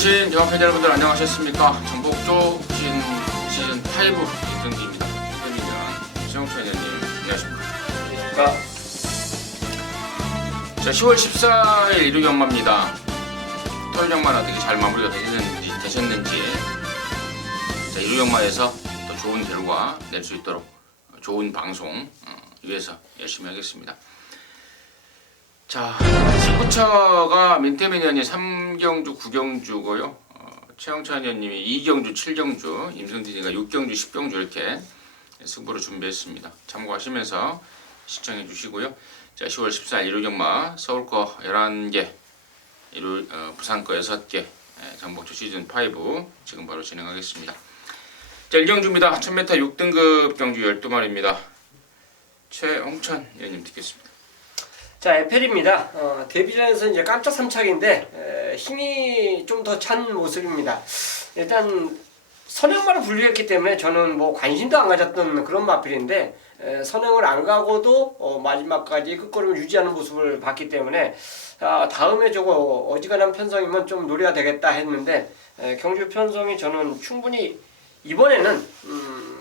계신 영업팬 여러분들 안녕하셨습니까? 전복조 시즌 5 1등기입니다. 최민현, 최영표 회장님 안녕하십니까? 자, 10월 14일 일요일 연마입니다. 토요일 연마는 어떻게 잘 마무리가 되셨는지 자, 일요일 연마에서 더 좋은 결과 낼 수 있도록 좋은 방송 위해서 열심히 하겠습니다. 자, 승부처가 민태민 의원이 3경주 9경주고요. 최영찬 의원님이 2경주 7경주, 임승진이가 6경주 10경주 이렇게 승부를 준비했습니다. 참고하시면서 시청해 주시고요. 자, 10월 14일 일요일 경마 서울 거 11개, 부산 거 6개, 전복조 시즌 5 지금 바로 진행하겠습니다. 자, 1경주입니다. 1000m 6등급 경주 12마리입니다. 최영찬 의원님 듣겠습니다. 자, 에펠입니다. 데뷔전에서 이제 깜짝 3착인데 힘이 좀 더 찬 모습입니다. 일단 선행마를 분류했기 때문에 저는 뭐 관심도 안 가졌던 그런 마필인데 선행을 안 가고도 마지막까지 끝걸음을 유지하는 모습을 봤기 때문에 다음에 저거 어지간한 편성이면 좀 노려야 되겠다 했는데 경주 편성이 저는 충분히 이번에는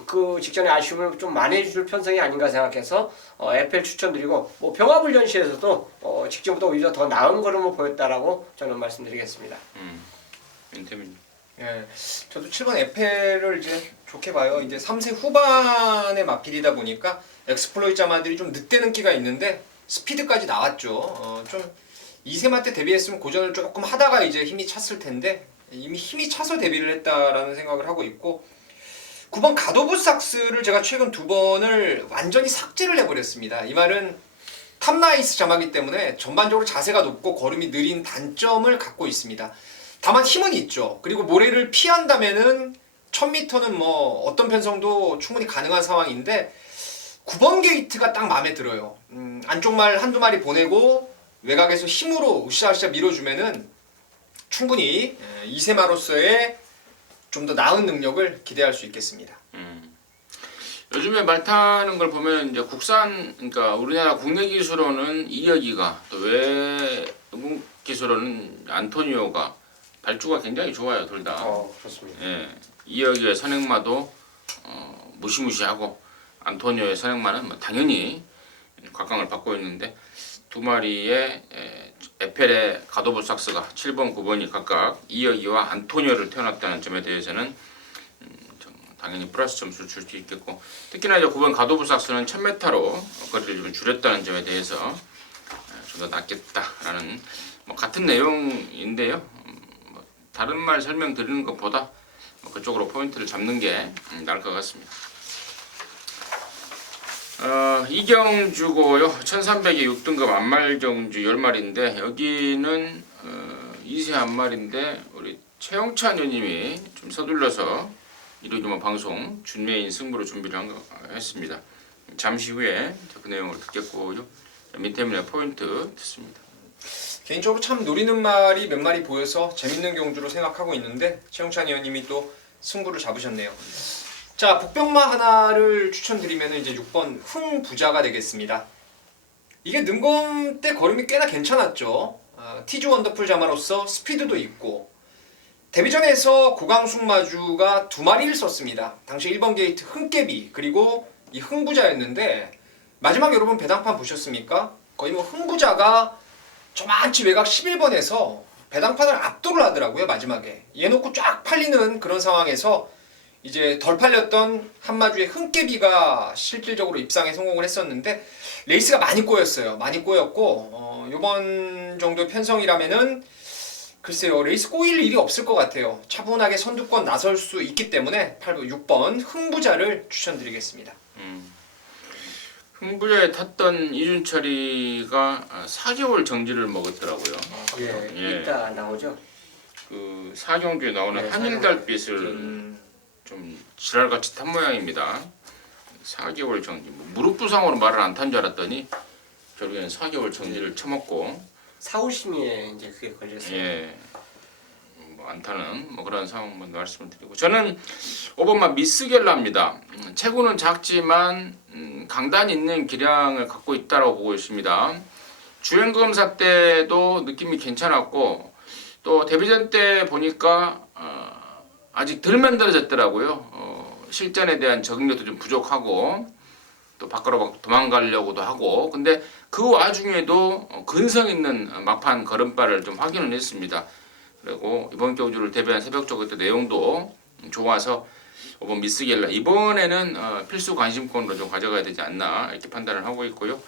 그 직전의 아쉬움을 좀 만회해줄 편성이 아닌가 생각해서 에펠 추천드리고 뭐 병합훈련시에서도 직전보다 오히려 더 나은 걸음을 보였다라고 저는 말씀드리겠습니다. 민태민. 예, 저도 7번 에펠을 이제 좋게 봐요. 이제 3세 후반의 마필이다 보니까 엑스플로이 자마들이 좀 늑대는 끼가 있는데 스피드까지 나왔죠. 좀 2세마 때 데뷔했으면 고전을 조금 하다가 이제 힘이 찼을 텐데 이미 힘이 차서 데뷔를 했다라는 생각을 하고 있고 9번 가도브삭스를 제가 최근 2번을 완전히 삭제를 해버렸습니다. 이 말은 탑나이스 자마기 때문에 전반적으로 자세가 높고 걸음이 느린 단점을 갖고 있습니다. 다만 힘은 있죠. 그리고 모래를 피한다면은 1000m는 뭐 어떤 편성도 충분히 가능한 상황인데 9번 게이트가 딱 마음에 들어요. 안쪽 말 한두 마리 보내고 외곽에서 힘으로 으쌰으쌰 밀어주면은 충분히 2세마로서의 좀 더 나은 능력을 기대할 수 있겠습니다. 요즘에 말 타는 걸 보면 이제 국산, 그러니까 우리나라 국내 기수로는 이혁이가 또 외국 기수로는 안토니오가 발주가 굉장히 좋아요, 둘 다. 그렇습니다. 예, 이혁이의 선행마도 무시무시하고 안토니오의 선행마는 뭐 당연히 각광을 받고 있는데 두 마리의 에펠의 가도브삭스가 7번, 9번이 각각 이혁이와 안토니오를 태어났다는 점에 대해서는 당연히 플러스 점수를 줄 수 있겠고 특히나 이제 9번 가도브삭스는 1000m로 거리를 좀 줄였다는 점에 대해서 좀 더 낫겠다라는 뭐 같은 내용인데요. 뭐 다른 말 설명드리는 것보다 뭐 그쪽으로 포인트를 잡는 게 나을 것 같습니다. 이경주고요. 1300에 6등급 안말경주 10마리인데 여기는 2세 안말인데 우리 최영찬 의원님이 좀 서둘러서 일요일만 방송 준메인 승부로 준비를 했습니다. 잠시 후에 그 내용을 듣겠고요. 민태민의 포인트 듣습니다. 개인적으로 참 노리는 말이 몇 마리 보여서 재밌는 경주로 생각하고 있는데 최영찬 의원님이 또 승부를 잡으셨네요. 자, 복병마 하나를 추천드리면 이제 6번 흥부자가 되겠습니다. 이게 능검 때 걸음이 꽤나 괜찮았죠. 티즈 원더풀 자마로서 스피드도 있고 데뷔전에서 고강숙 마주가 2마리를 썼습니다. 당시 1번 게이트 흥깨비 그리고 이 흥부자였는데 마지막 여러분 배당판 보셨습니까? 거의 뭐 흥부자가 저만치 외곽 11번에서 배당판을 압도를 하더라고요. 마지막에 얘놓고 쫙 팔리는 그런 상황에서 이제 덜 팔렸던 한마주의 흥깨비가 실질적으로 입상에 성공을 했었는데 레이스가 많이 꼬였어요. 많이 꼬였고 이번 정도 편성이라면은 글쎄요 레이스 꼬일 일이 없을 것 같아요. 차분하게 선두권 나설 수 있기 때문에 6번 흥부자를 추천드리겠습니다. 흥부자에 탔던 이준철이가 4개월 정지를 먹었더라고요. 예, 이따 나오죠. 그 사경주에 나오는 네, 한일달빛을 좀 지랄같이 탄 모양입니다. 4개월 정지. 무릎 부상으로 말을 안 탄 줄 알았더니 결국에는 4개월 정지를 쳐먹고 사후심의에 이제 그게 걸렸어요. 예, 뭐 안 타는 뭐 그런 상황 말씀을 드리고 저는 5번만 미스겔라입니다. 체구는 작지만 강단 있는 기량을 갖고 있다고 보고 있습니다. 주행 검사 때도 느낌이 괜찮았고 또 데뷔전 때 보니까 아직 덜 만들어졌더라고요. 실전에 대한 적응력도 좀 부족하고 또 밖으로 막 도망가려고도 하고 근데 그 와중에도 근성 있는 막판 걸음발을 좀 확인을 했습니다. 그리고 이번 경주를 데뷔한 새벽조그 때 내용도 좋아서 이번 미스겔라 이번에는 필수 관심권으로 좀 가져가야 되지 않나 이렇게 판단을 하고 있고요.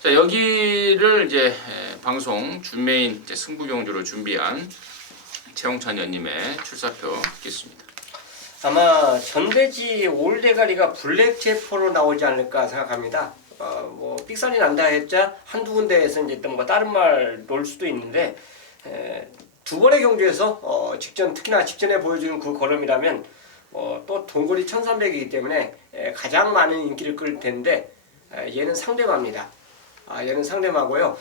자 여기를 이제 방송 준메인 이제 승부 경주로 준비한 최홍찬 의원님의 출사표 듣겠습니다. 아마 전대지 올대가리가 블랙 제퍼로 나오지 않을까 생각합니다. 뭐 삑살이 난다 했자 한두 군데에서 이제 뭐 다른 말 놓을 수도 있는데 두 번의 경주에서 특히나 직전에 보여주는 그 걸음이라면 또 동거리 1300이기 때문에 가장 많은 인기를 끌 텐데 얘는 상대마입니다. 얘는 상대마고요.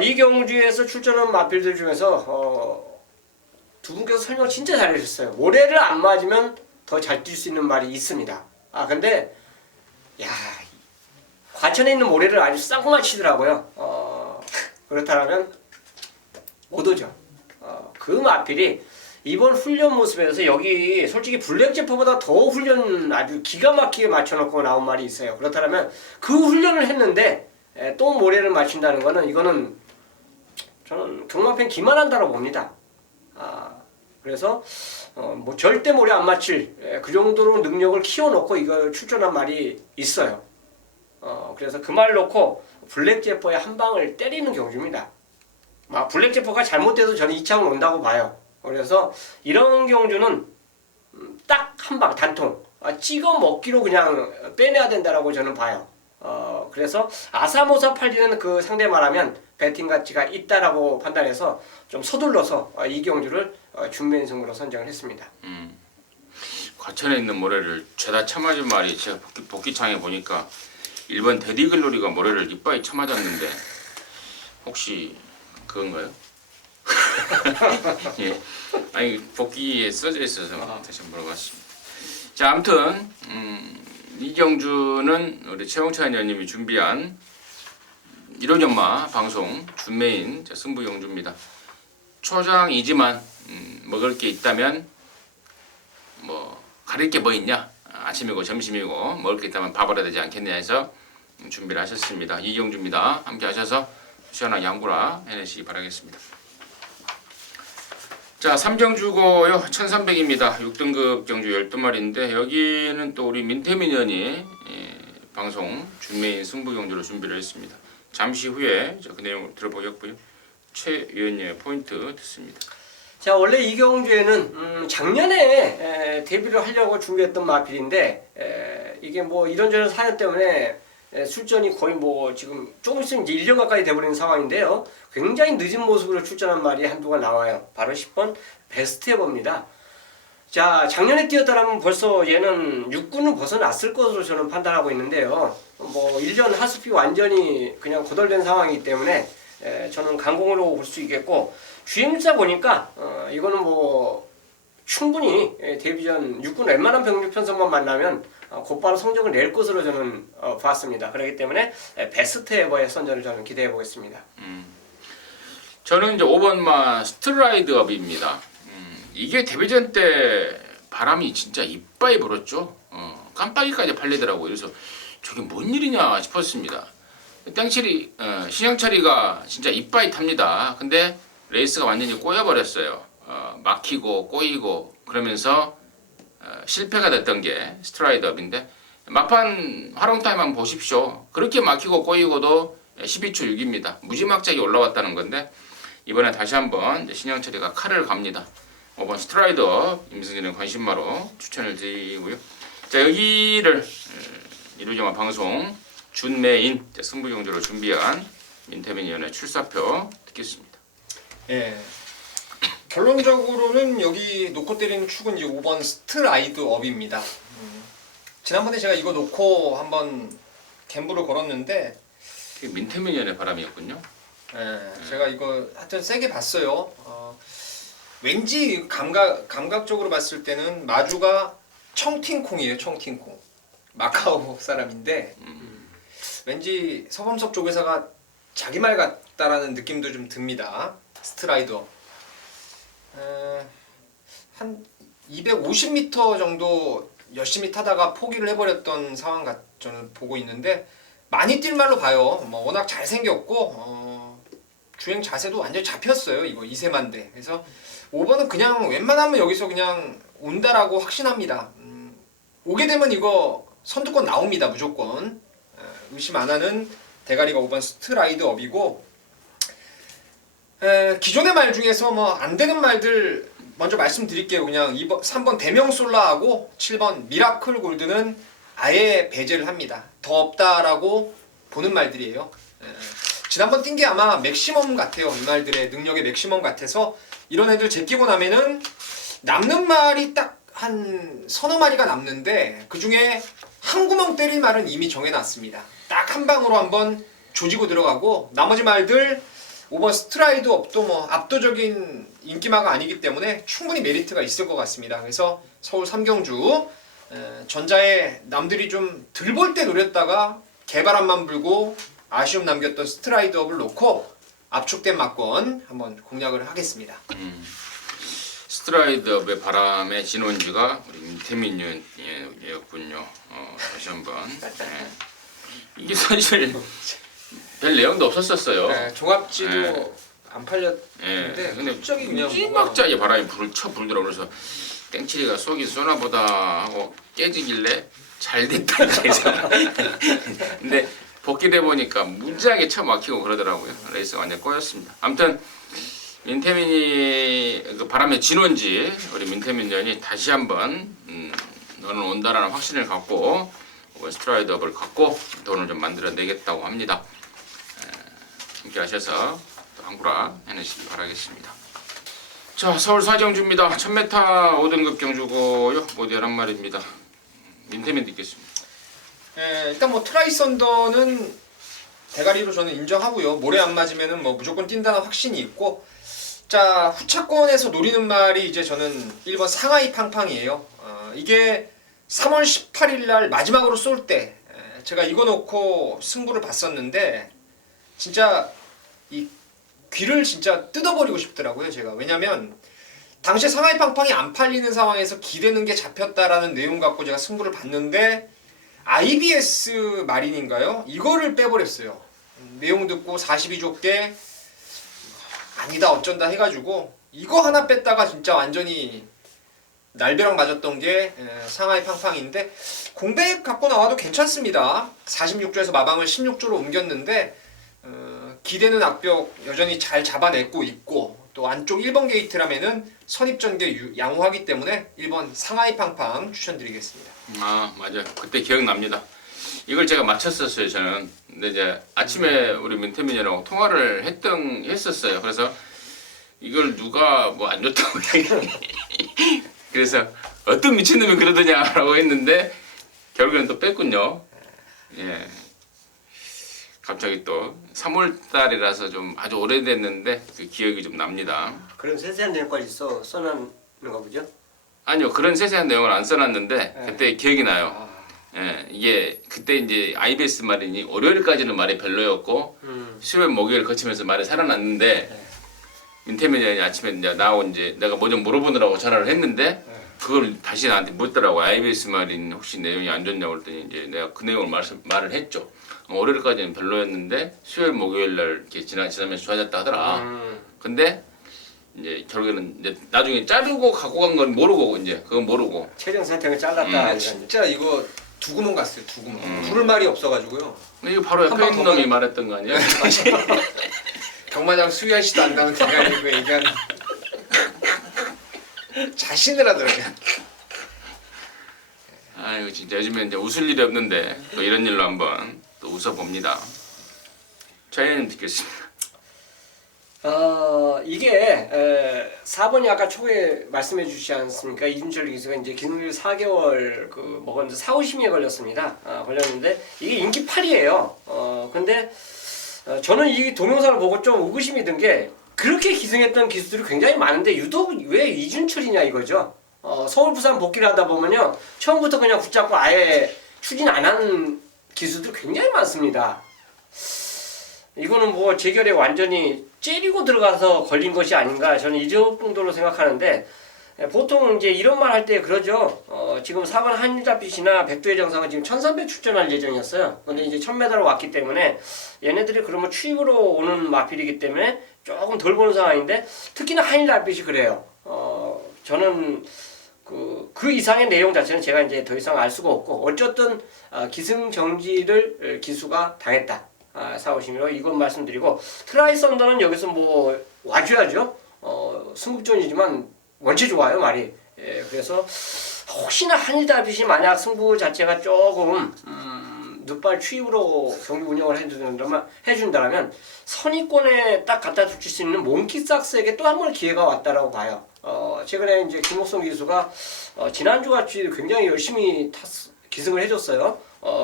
이 경주에서 출전한 마필들 중에서 두 분께서 설명 진짜 잘해주셨어요. 모래를 안 맞으면 더 잘 뛸 수 있는 말이 있습니다. 근데 야 과천에 있는 모래를 아주 싹 맞히더라고요. 그렇다면 못 오죠. 그 마필이 이번 훈련 모습에서 여기 솔직히 블랙제퍼보다 더 훈련 아주 기가 막히게 맞춰놓고 나온 말이 있어요. 그렇다면 그 훈련을 했는데 또 모래를 맞춘다는 거는 이거는 저는 경마팬 기만한다고 봅니다. 그래서 뭐 절대 모래 안 맞힐 그 정도로 능력을 키워놓고 이걸 출전한 말이 있어요. 그래서 그 말 놓고 블랙제퍼의 한 방을 때리는 경주입니다. 블랙제퍼가 잘못돼도 저는 2차원 온다고 봐요. 그래서 이런 경주는 딱 한 방 단통 찍어 먹기로 그냥 빼내야 된다라고 저는 봐요. 그래서 아사모사 팔리는 그 상대 말하면 배팅 가치가 있다라고 판단해서 좀 서둘러서 이 경주를 준메인 승부로 선정을 했습니다. 과천에 있는 모래를 죄다 쳐맞은 말이 제가 복귀창에 보니까 1번 데디글로리가 모래를 이빨에 쳐맞았는데 혹시 그건가요? 예. 아니 복귀에 써져 있어서 다시 한번 물어봤습니다. 자 아무튼 이 경주는 우리 최홍찬 의원님이 준비한 1호 연마 방송 준메인 승부 경주입니다. 초장이지만 먹을 게 있다면 뭐 가릴 게 뭐 있냐 아침이고 점심이고 먹을 게 있다면 밥을 해야 되지 않겠냐 해서 준비를 하셨습니다. 이 경주입니다. 함께 하셔서 시원하게 양구라 해내시기 바라겠습니다. 자 3경주고요 1300입니다. 6등급 경주 12마리인데 여기는 또 우리 민태민 의원이 방송 준메인 승부 경주로 준비를 했습니다. 잠시 후에 그 내용을 들어보겠고요. 최 의원님의 포인트 듣습니다. 자 원래 이 경주에는 작년에 데뷔를 하려고 준비했던 마필인데 이게 뭐 이런저런 사연 때문에 출전이 거의 뭐 지금 조금 있으면 이제 1년 가까이 돼버리는 상황인데요. 굉장히 늦은 모습으로 출전한 말이 한두가 나와요. 바로 10번 베스트 에버입니다. 자 작년에 뛰었다라면 벌써 얘는 6군은 벗어났을 것으로 저는 판단하고 있는데요. 뭐 1년 하스피 완전히 그냥 고덜된 상황이기 때문에 저는 강공으로 볼 수 있겠고 주행자 보니까 이거는 뭐 충분히 데뷔전 6군 웬만한 병력 편성만 만나면 곧바로 성적을 낼 것으로 저는 봤습니다. 그렇기 때문에 베스트 에버의 선전을 저는 기대해 보겠습니다. 저는 이제 5번마 스트라이드 업입니다. 이게 데뷔전 때 바람이 진짜 이빠이 불었죠. 깜빡이까지 팔리더라고요. 그래서 저게 뭔 일이냐 싶었습니다. 땡칠이 신영철이가 진짜 이빠이 탑니다. 근데 레이스가 완전히 꼬여버렸어요. 막히고 꼬이고 그러면서 실패가 됐던 게 스트라이드업인데 막판 활용타임 한번 보십시오. 그렇게 막히고 꼬이고도 12초 6입니다. 무지막지하게 올라왔다는 건데 이번에 다시 한번 신영철이가 칼을 갑니다. 5번 스트라이더 임승진의 관심마로 추천을 드리고요. 자 여기를 이루정화 방송 준메인 승부경주로 준비한 민태민 의원의 출사표 듣겠습니다. 예. 결론적으로는 여기 놓고 때리는 축은 이제 5번 스트라이드 업입니다. 지난번에 제가 이거 놓고 한번 갬블을 걸었는데 민태민 의원의 바람이었군요. 예, 제가 이거 하여튼 세게 봤어요. 왠지 감각적으로 봤을 때는 마주가 청팅콩이에요. 청팅콩. 마카오 사람인데 왠지 서범석 조교사가 자기 말 같다라는 느낌도 좀 듭니다. 스트라이더. 한 250m 정도 열심히 타다가 포기를 해버렸던 상황 저는 보고 있는데 많이 뛸 말로 봐요. 뭐 워낙 잘생겼고 주행 자세도 완전히 잡혔어요. 이거 이세만데. 그래서 5번은 그냥 웬만하면 여기서 그냥 온다라고 확신합니다. 오게 되면 이거 선두권 나옵니다. 무조건. 의심 안 하는 대가리가 5번 스트라이드 업이고 기존의 말 중에서 뭐 안 되는 말들 먼저 말씀드릴게요. 그냥 3번 대명솔라하고 7번 미라클 골드는 아예 배제를 합니다. 더 없다라고 보는 말들이에요. 지난번 뛴 게 아마 맥시멈 같아요. 이 말들의 능력의 맥시멈 같아서 이런 애들 제끼고 나면은 남는 말이 딱 한 서너 마리가 남는데 그 중에 한 구멍 때릴 말은 이미 정해놨습니다. 딱 한 방으로 한번 조지고 들어가고 나머지 말들 5번 스트라이드 업도 뭐 압도적인 인기마가 아니기 때문에 충분히 메리트가 있을 것 같습니다. 그래서 서울 3경주 전자에 남들이 좀 덜 볼 때 노렸다가 개바람만 불고 아쉬움 남겼던 스트라이드 업을 놓고 압축된 막권 한번 공략을 하겠습니다. 스트라이드 업의 바람의 진원지가 우리 민태민이었군요. 다시 한번. 이게 사실 별 내용도 없었어요. 종합지도 안 팔렸는데 근데 갑자기 그냥 무지막지하게 바람이 불더라고. 그래서 땡치리가 속이 쏘나보다 하고 깨지길래 잘 됐다 그래서 근데 복귀돼 보니까 무지하게 차 막히고 그러더라고요. 레이스 완전 꼬였습니다. 아무튼 민태민이 그 바람의 진원지 우리 민태민전이 다시 한번 너는 온다라는 확신을 갖고 스트라이드 업을 갖고 돈을 좀 만들어내겠다고 합니다. 함께 하셔서 또 한구라 해내시기 바라겠습니다. 자, 서울 사경주입니다. 1000m 5등급 경주고요. 모두 11마리입니다. 민태민 듣겠습니다. 일단 뭐 트라이썬더는 대가리로 저는 인정하고요. 모래 안 맞으면은 뭐 무조건 뛴다는 확신이 있고, 자 후차권에서 노리는 말이 이제 저는 1번 상하이 팡팡이에요. 이게 3월 18일 날 마지막으로 쏠 때 제가 이거 놓고 승부를 봤었는데 진짜 이 귀를 진짜 뜯어버리고 싶더라고요. 제가 왜냐면 당시에 상하이 팡팡이 안 팔리는 상황에서 기대는 게 잡혔다라는 내용 갖고 제가 승부를 봤는데 IBS 마린인가요? 이거를 빼버렸어요. 내용 듣고 42족대 아니다 어쩐다 해가지고 이거 하나 뺐다가 진짜 완전히 날벼락 맞았던 게 상하이 팡팡인데 공백 갖고 나와도 괜찮습니다. 46조에서 마방을 16조로 옮겼는데 기대는 악벽 여전히 잘 잡아내고 있고 또 안쪽 1번 게이트라면은 선입전개 양호하기 때문에 1번 상하이 팡팡 추천드리겠습니다. 아 맞아요. 그때 기억납니다. 이걸 제가 맞췄었어요 저는. 근데 이제 아침에 우리 민태민이랑 통화를 했었어요. 그래서 이걸 누가 뭐 안 좋다고 그래서 어떤 미친놈이 그러더냐라고 했는데 결국에는 또 뺐군요. 예. 갑자기 또 3월달이라서 좀 아주 오래됐는데 그 기억이 좀 납니다. 그런 세세한 내용까지 써놨는가 보죠? 아니요 그런 세세한 내용을 안 써놨는데 네. 그때 기억이 나요. 예, 이게 그때 이제 IBS 말이니 월요일까지는 말이 별로였고 수요일 목요일 거치면서 말이 살아났는데 민태민이 아침에 이제 나온 이제 내가 뭐 좀 물어보느라고 전화를 했는데 그걸 다시 나한테 묻더라고. IBS 말인 혹시 내용이 안 좋냐고 그랬더니 이제 내가 그 내용을 말을 했죠. 월요일까지는 별로였는데 수요일 목요일 날 이렇게 지나면서 좋아졌다 하더라. 근데 이제 결국에는 이제 나중에 자르고 갖고 간 건 모르고 이제 그건 모르고 최종 선택을 잘랐다. 진짜 이거 두 구멍 갔어요. 두 구멍. 부를 말이 없어가지고요. 이거 바로 옆에 한방 있는 더 놈이 말했던 거 아니야? 경마장 수유한 씨도 안다는 대가리 그 얘기하는 자신을 하더라고요. 아이고 진짜 요즘에 이제 웃을 일이 없는데 또 이런 일로 한번 또 웃어봅니다. 차이님 듣겠습니다. 이게 4번이 아까 초에 말씀해 주시지 않습니까? 이준철 기수가 이제 기능일 4개월 그 먹었는데 4, 5심의에 걸렸습니다. 걸렸는데 이게 인기 8이에요. 근데 저는 이 동영상을 보고 좀 의구심이 든 게 그렇게 기승했던 기수들이 굉장히 많은데 유독 왜 이준철이냐 이거죠. 서울 부산 복귀를 하다 보면요 처음부터 그냥 붙잡고 아예 추진 안 하는 기수들 굉장히 많습니다. 이거는 뭐 재결에 완전히 째리고 들어가서 걸린 것이 아닌가 저는 이 정도로 생각하는데 보통 이제 이런 말 할 때 그러죠. 지금 4번 한일달빛이나 백두의 정상은 지금 1300 출전할 예정이었어요. 근데 이제 1000m로 왔기 때문에 얘네들이 그러면 추입으로 오는 마필이기 때문에 조금 덜 보는 상황인데 특히나 한일달빛이 그래요. 저는 그 이상의 내용 자체는 제가 이제 더 이상 알 수가 없고 어쨌든 기승정지를 기수가 당했다. 4, 50미로 이건 말씀드리고 트라이 썬더는 여기서 뭐 와줘야죠. 승급전이지만 원체 좋아요 말이. 예, 그래서 혹시나 한일달빛이 만약 승부 자체가 조금 늦발 추입으로 경기 운영을 해준다면 선의권에 딱 갖다 붙일 수 있는 몽키삭스에게 또 한 번 기회가 왔다라고 봐요. 최근에 이제 김옥성 기수가 지난주 같이 굉장히 열심히 기승을 해줬어요.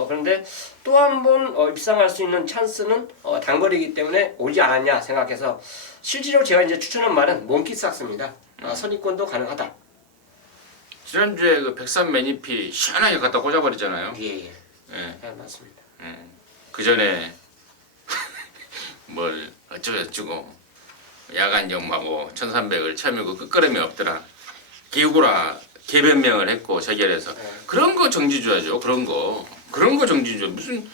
그런데 또 한 번 입상할 수 있는 찬스는 단거리이기 때문에 오지 않았냐 생각해서 실제로 제가 이제 추천한 말은 몽키삭스입니다. 선의권도 가능하다. 지난주에 그 백산 매니피 시원하게 갖다 꽂아버리잖아요. 예. 예. 네, 맞습니다. 그 전에 뭘 어쩌고 야간 점하고 1300을 처음이고 끝걸음이 없더라. 기구라 개변명을 했고 재결해서 그런 거 정지줘야죠. 그런 거 정지줘. 무슨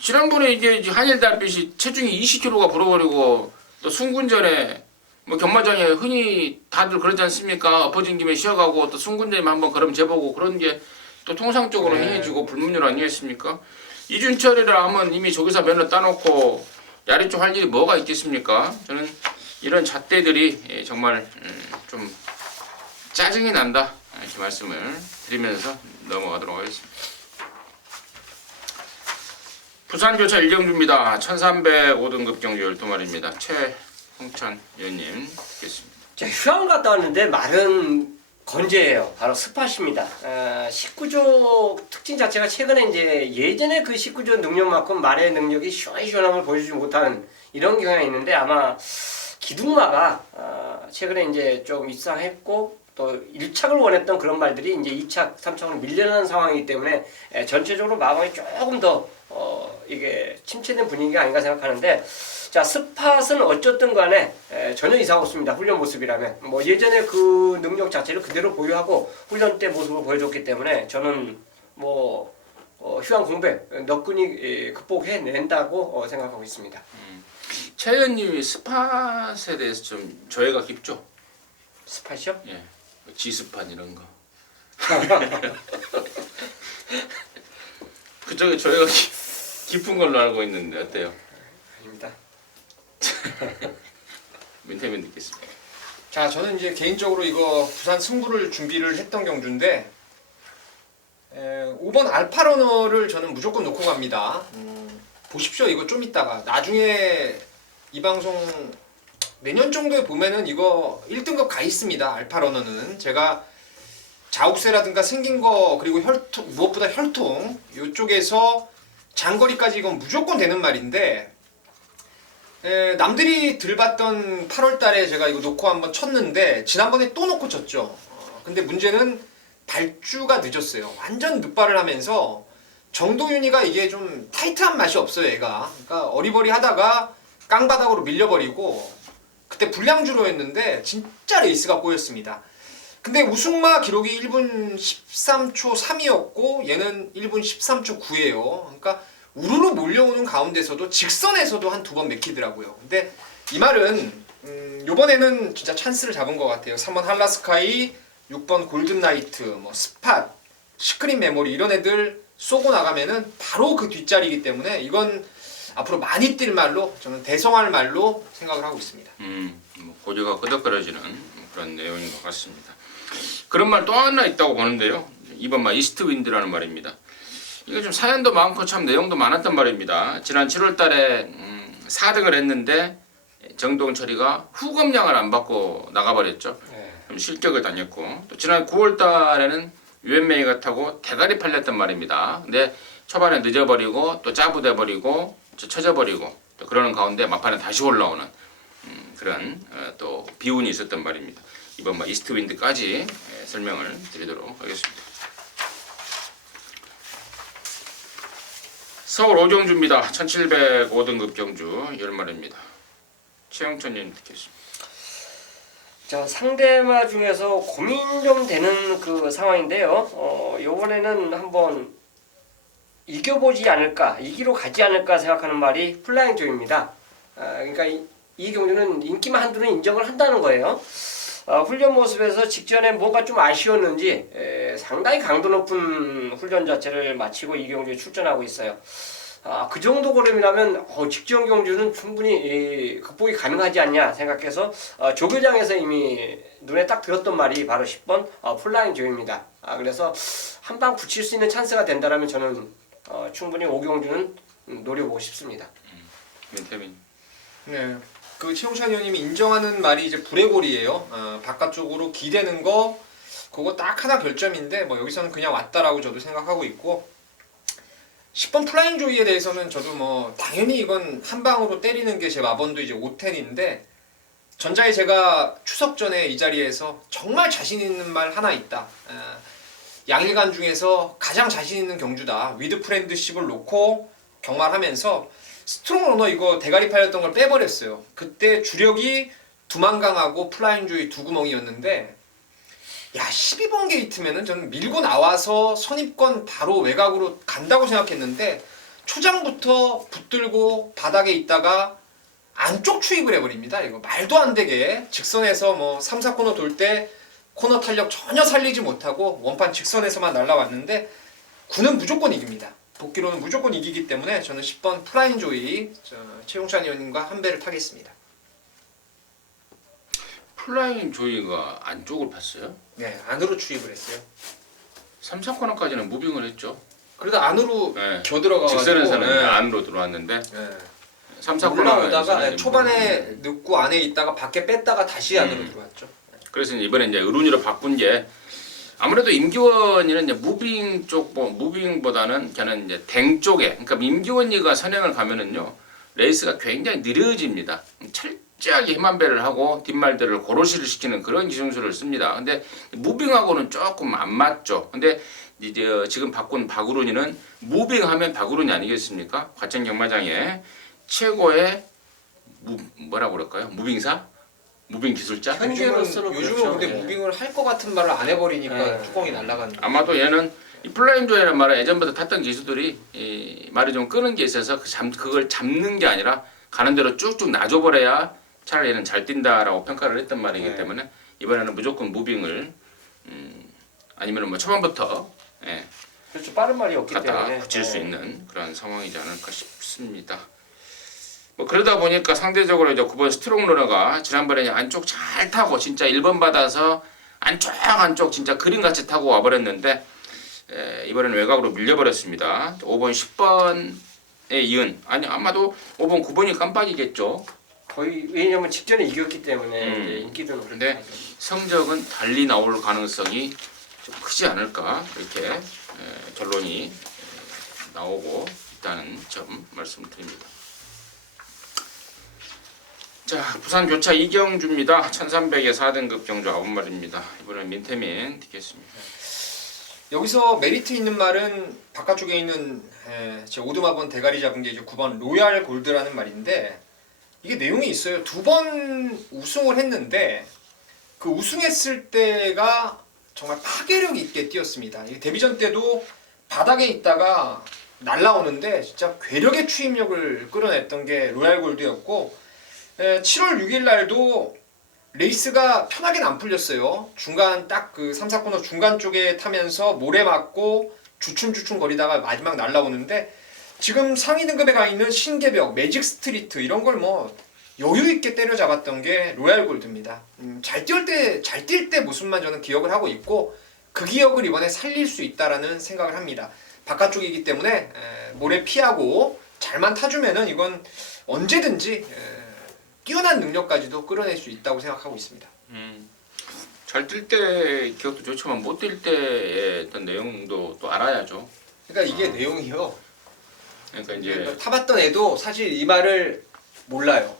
지난번에 이게 한일달빛이 체중이 20kg가 불어버리고 또 순군전에 뭐 경마장에 흔히 다들 그러지 않습니까? 엎어진 김에 쉬어가고 또 순군전에 한번 걸음 재보고 그런 게 또 통상적으로 행해지고 불문율 아니겠습니까? 이준철이라 하면 이미 조기사 면허 따놓고 야리쪽 할 일이 뭐가 있겠습니까? 저는 이런 잣대들이 정말 좀 짜증이 난다 이렇게 말씀을 드리면서 넘어가도록 하겠습니다. 부산교차 일경주입니다. 1305등급 경주 12마리입니다. 최홍찬 위원님 듣겠습니다. 자, 휴양 갔다 왔는데 말은 건재해요. 바로 스팟입니다. 19조 특징 자체가 최근에 이제 예전에 그 19조 능력만큼 말의 능력이 시원시원함을 보여주지 못하는 이런 경향이 있는데 아마 기둥마가 최근에 이제 좀 입상했고 또 1착을 원했던 그런 말들이 이제 2착, 3착으로 밀려나는 상황이기 때문에 전체적으로 마감이 조금 더 이게 침체된 분위기가 아닌가 생각하는데 자 스팟은 어쨌든 간에 전혀 이상 없습니다. 훈련 모습이라면 뭐 예전에 그 능력 자체를 그대로 보유하고 훈련 때 모습을 보여줬기 때문에 저는 뭐 휴양 공백 너끈히 극복해낸다고 생각하고 있습니다. 최 의원님이 스팟에 대해서 좀 조예가 깊죠? 스팟이요? 예, 지스팟 이런 거. 그쪽에 조예가 깊은 걸로 알고 있는데 어때요? 아닙니다. 민태민 듣겠습니다. 자, 저는 이제 개인적으로 이거 부산 승부를 준비를 했던 경주인데 5번 알파러너를 저는 무조건 놓고 갑니다. 보십시오. 이거 좀 이따가 나중에 이 방송 내년 정도에 보면은 이거 1등급 가 있습니다. 알파러너는 제가 자욱쇠라든가 생긴 거 그리고 혈통 무엇보다 혈통 이쪽에서 장거리까지 이건 무조건 되는 말인데 남들이 들봤던 8월달에 제가 이거 놓고 한번 쳤는데 지난번에 또 놓고 쳤죠. 근데 문제는 발주가 늦었어요. 완전 늦발을 하면서 정도윤이가 이게 좀 타이트한 맛이 없어요. 얘가 그러니까 어리버리하다가 깡바닥으로 밀려버리고 그때 불량주로 했는데 진짜 레이스가 꼬였습니다. 근데 우승마 기록이 1분 13초 3이었고 얘는 1분 13초 9예요. 그러니까 우르르 몰려오는 가운데서도 직선에서도 한 두 번 맥히더라고요. 근데 이 말은 요번에는 진짜 찬스를 잡은 것 같아요. 3번 할라스카이, 6번 골든나이트, 뭐 스팟, 시크릿 메모리 이런 애들 쏘고 나가면은 바로 그 뒷자리이기 때문에 이건 앞으로 많이 뛸 말로 저는 대성할 말로 생각을 하고 있습니다. 뭐 고지가 끄덕거려지는 그런 내용인 것 같습니다. 그런 말 또 하나 있다고 보는데요. 이번 말 이스트 윈드라는 말입니다. 이거 좀 사연도 많고 참 내용도 많았단 말입니다. 지난 7월달에 4등을 했는데 정동철이가 후검량을 안 받고 나가버렸죠. 좀 실격을 당했고 또 지난 9월달에는 유엔메이가 타고 대가리 팔렸단 말입니다. 근데 초반에 늦어버리고 또 짜부돼버리고 쳐져버리고 또 그러는 가운데 막판에 다시 올라오는 그런 또 비운이 있었단 말입니다. 이번 말 이스트 윈드까지 설명을 드리도록 하겠습니다. 서울 오경주입니다. 1705등급 경주 10마리입니다. 최영천님 듣겠습니다. 자, 상대마 중에서 고민 좀 되는 그 상황인데요. 이번에는 한번 이겨보지 않을까, 이기로 가지 않을까 생각하는 말이 플라잉 조입니다. 그러니까 이 경주는 인기만 한두는 인정을 한다는 거예요. 훈련 모습에서 직전에 뭔가 좀 아쉬웠는지 상당히 강도 높은 훈련 자체를 마치고 이 경주에 출전하고 있어요. 그 정도 걸음이라면 직전 경주는 충분히 극복이 가능하지 않냐 생각해서 조교장에서 이미 눈에 딱 들었던 말이 바로 10번 플라잉 조입니다. 그래서 한 방 붙일 수 있는 찬스가 된다면 저는 충분히 오경주는 노려보고 싶습니다. 민태민. 네. 그 최용찬 의원님이 인정하는 말이 이제 불의골이에요. 바깥쪽으로 기대는 거 그거 딱 하나 결점인데 뭐 여기서는 그냥 왔다라고 저도 생각하고 있고 10번 플라잉 조이에 대해서는 저도 뭐 당연히 이건 한 방으로 때리는 게 제 마번도 이제 5텐인데 전자에 제가 추석 전에 이 자리에서 정말 자신 있는 말 하나 있다. 양일간 중에서 가장 자신 있는 경주다. 위드 프렌드십을 놓고 경말하면서 스트롱 러너 이거 대가리 팔렸던 걸 빼버렸어요. 그때 주력이 두만강하고 플라잉 조이 두 구멍이었는데 야 12번 게이트면은 저는 밀고 나와서 선입권 바로 외곽으로 간다고 생각했는데 초장부터 붙들고 바닥에 있다가 안쪽 추입을 해버립니다. 이거 말도 안 되게 직선에서 뭐 3, 4코너 돌 때 코너 탄력 전혀 살리지 못하고 원판 직선에서만 날라왔는데 9는 무조건 이깁니다. 복귀로는 무조건 이기기 때문에 저는 10번 플라잉 조이 최용찬 의원님과 한 배를 타겠습니다. 플라잉 조이가 안쪽을 팠어요? 네, 안으로 추입을 했어요. 3, 4코너까지는 무빙을 했죠. 그래도 안으로 네. 겨들어가가지고 직선에서는 네. 안으로 들어왔는데 네. 3, 4코너가 올라오다가 초반에 넣고 안에 있다가 밖에 뺐다가 다시 안으로 들어왔죠. 그래서 이번에 이제 의룬이로 바꾼 게 아무래도 임기원이는 이제 무빙 쪽 무빙보다는 걔는 이제 댕 쪽에 그러니까 임기원이가 선행을 가면은요 레이스가 굉장히 느려집니다. 철저하게 힘 한 배를 하고 뒷말들을 고로시를 시키는 그런 기술을 씁니다. 근데 무빙하고는 조금 안 맞죠. 근데 이제 지금 바꾼 박우룬이는 무빙하면 박우룬이 아니겠습니까? 과천 경마장의 최고의 뭐라고 그럴까요? 무빙사? 무빙 기술자? 현재로서는 요즘은 그렇죠. 근데 네. 무빙을 할 것 같은 말을 안 해버리니까 네. 뚜껑이 날아가는. 아마도 얘는 이 플라잉 조이라는 말은 예전부터 탔던 기수들이 이 말이 좀 끄는 게 있어서 그걸 잡는 게 아니라 가는 대로 쭉쭉 놔줘버려야 차라리 얘는 잘 뛴다라고 평가를 했던 말이기 네. 때문에 이번에는 무조건 무빙을 아니면 뭐 초반부터 그렇죠. 빠른 말이 없기 갖다 때문에 붙일 수 있는 그런 상황이지 않을까 싶습니다. 뭐 그러다 보니까 상대적으로 이제 9번 스트롱 러너가 지난번에 안쪽 잘 타고 진짜 1번 받아서 안쪽 진짜 그림같이 타고 와버렸는데 이번에는 외곽으로 밀려버렸습니다. 5번 10번에 이은 아니 아마도 5번 9번이 깜빡이겠죠. 거의 왜냐면 직전에 이겼기 때문에 이제 인기도 근데 높은데 성적은 달리 나올 가능성이 좀 크지 않을까 이렇게 결론이 나오고 있다는 점 말씀드립니다. 자, 부산 교차 이경주입니다. 1300에 4등급 경주 9마리입니다. 이번엔 민태민 듣겠습니다. 여기서 메리트 있는 말은 바깥쪽에 있는 제 오두마번 대가리 잡은 게 이제 9번 로얄 골드라는 말인데 이게 내용이 있어요. 2번 우승을 했는데 그 우승했을 때가 정말 파괴력 있게 뛰었습니다. 이게 데뷔전 때도 바닥에 있다가 날라오는데 진짜 괴력의 추임력을 끌어냈던 게 로얄 골드였고 7월 6일 날도 레이스가 편하게는 안 풀렸어요. 중간 딱 그 3, 4코너 중간 쪽에 타면서 모래 맞고 주춤주춤 거리다가 마지막 날라오는데 지금 상위 등급에 가 있는 신개벽, 매직 스트리트 이런 걸 뭐 여유 있게 때려잡았던 게 로얄 골드입니다. 잘 뛸 때 모습만 저는 기억을 하고 있고 그 기억을 이번에 살릴 수 있다라는 생각을 합니다. 바깥쪽이기 때문에 모래 피하고 잘만 타주면은 이건 언제든지 뛰어난 능력까지도 끌어낼 수 있다고 생각하고 있습니다. 잘 뛸 때 기억도 좋지만 못 뛸 때의 어떤 내용도 또 알아야죠. 그러니까 이게 내용이요. 그러니까 이제 타봤던 애도 사실 이 말을 몰라요.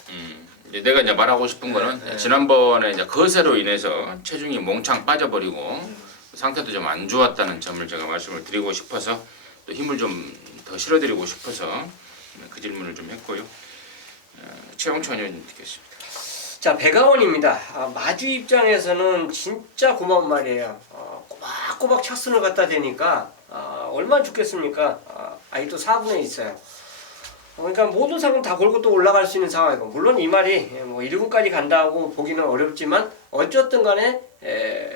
이제 내가 이제 말하고 싶은 거는 지난번에 이제 거세로 인해서 체중이 몽창 빠져버리고 상태도 좀 안 좋았다는 점을 제가 말씀을 드리고 싶어서 또 힘을 좀 더 더 실어드리고 싶어서 그 질문을 좀 했고요. 최영찬 의원님 듣겠습니다. 자, 백아원입니다. 마주 입장에서는 진짜 고마운 말이에요. 꼬박꼬박 차순을 갖다 대니까 얼마나 좋겠습니까? 아직도 4분에 있어요. 그러니까 모든 상금 다 걸고 또 올라갈 수 있는 상황이고, 물론 이 말이 뭐 1군까지 간다고 보기는 어렵지만 어쨌든 간에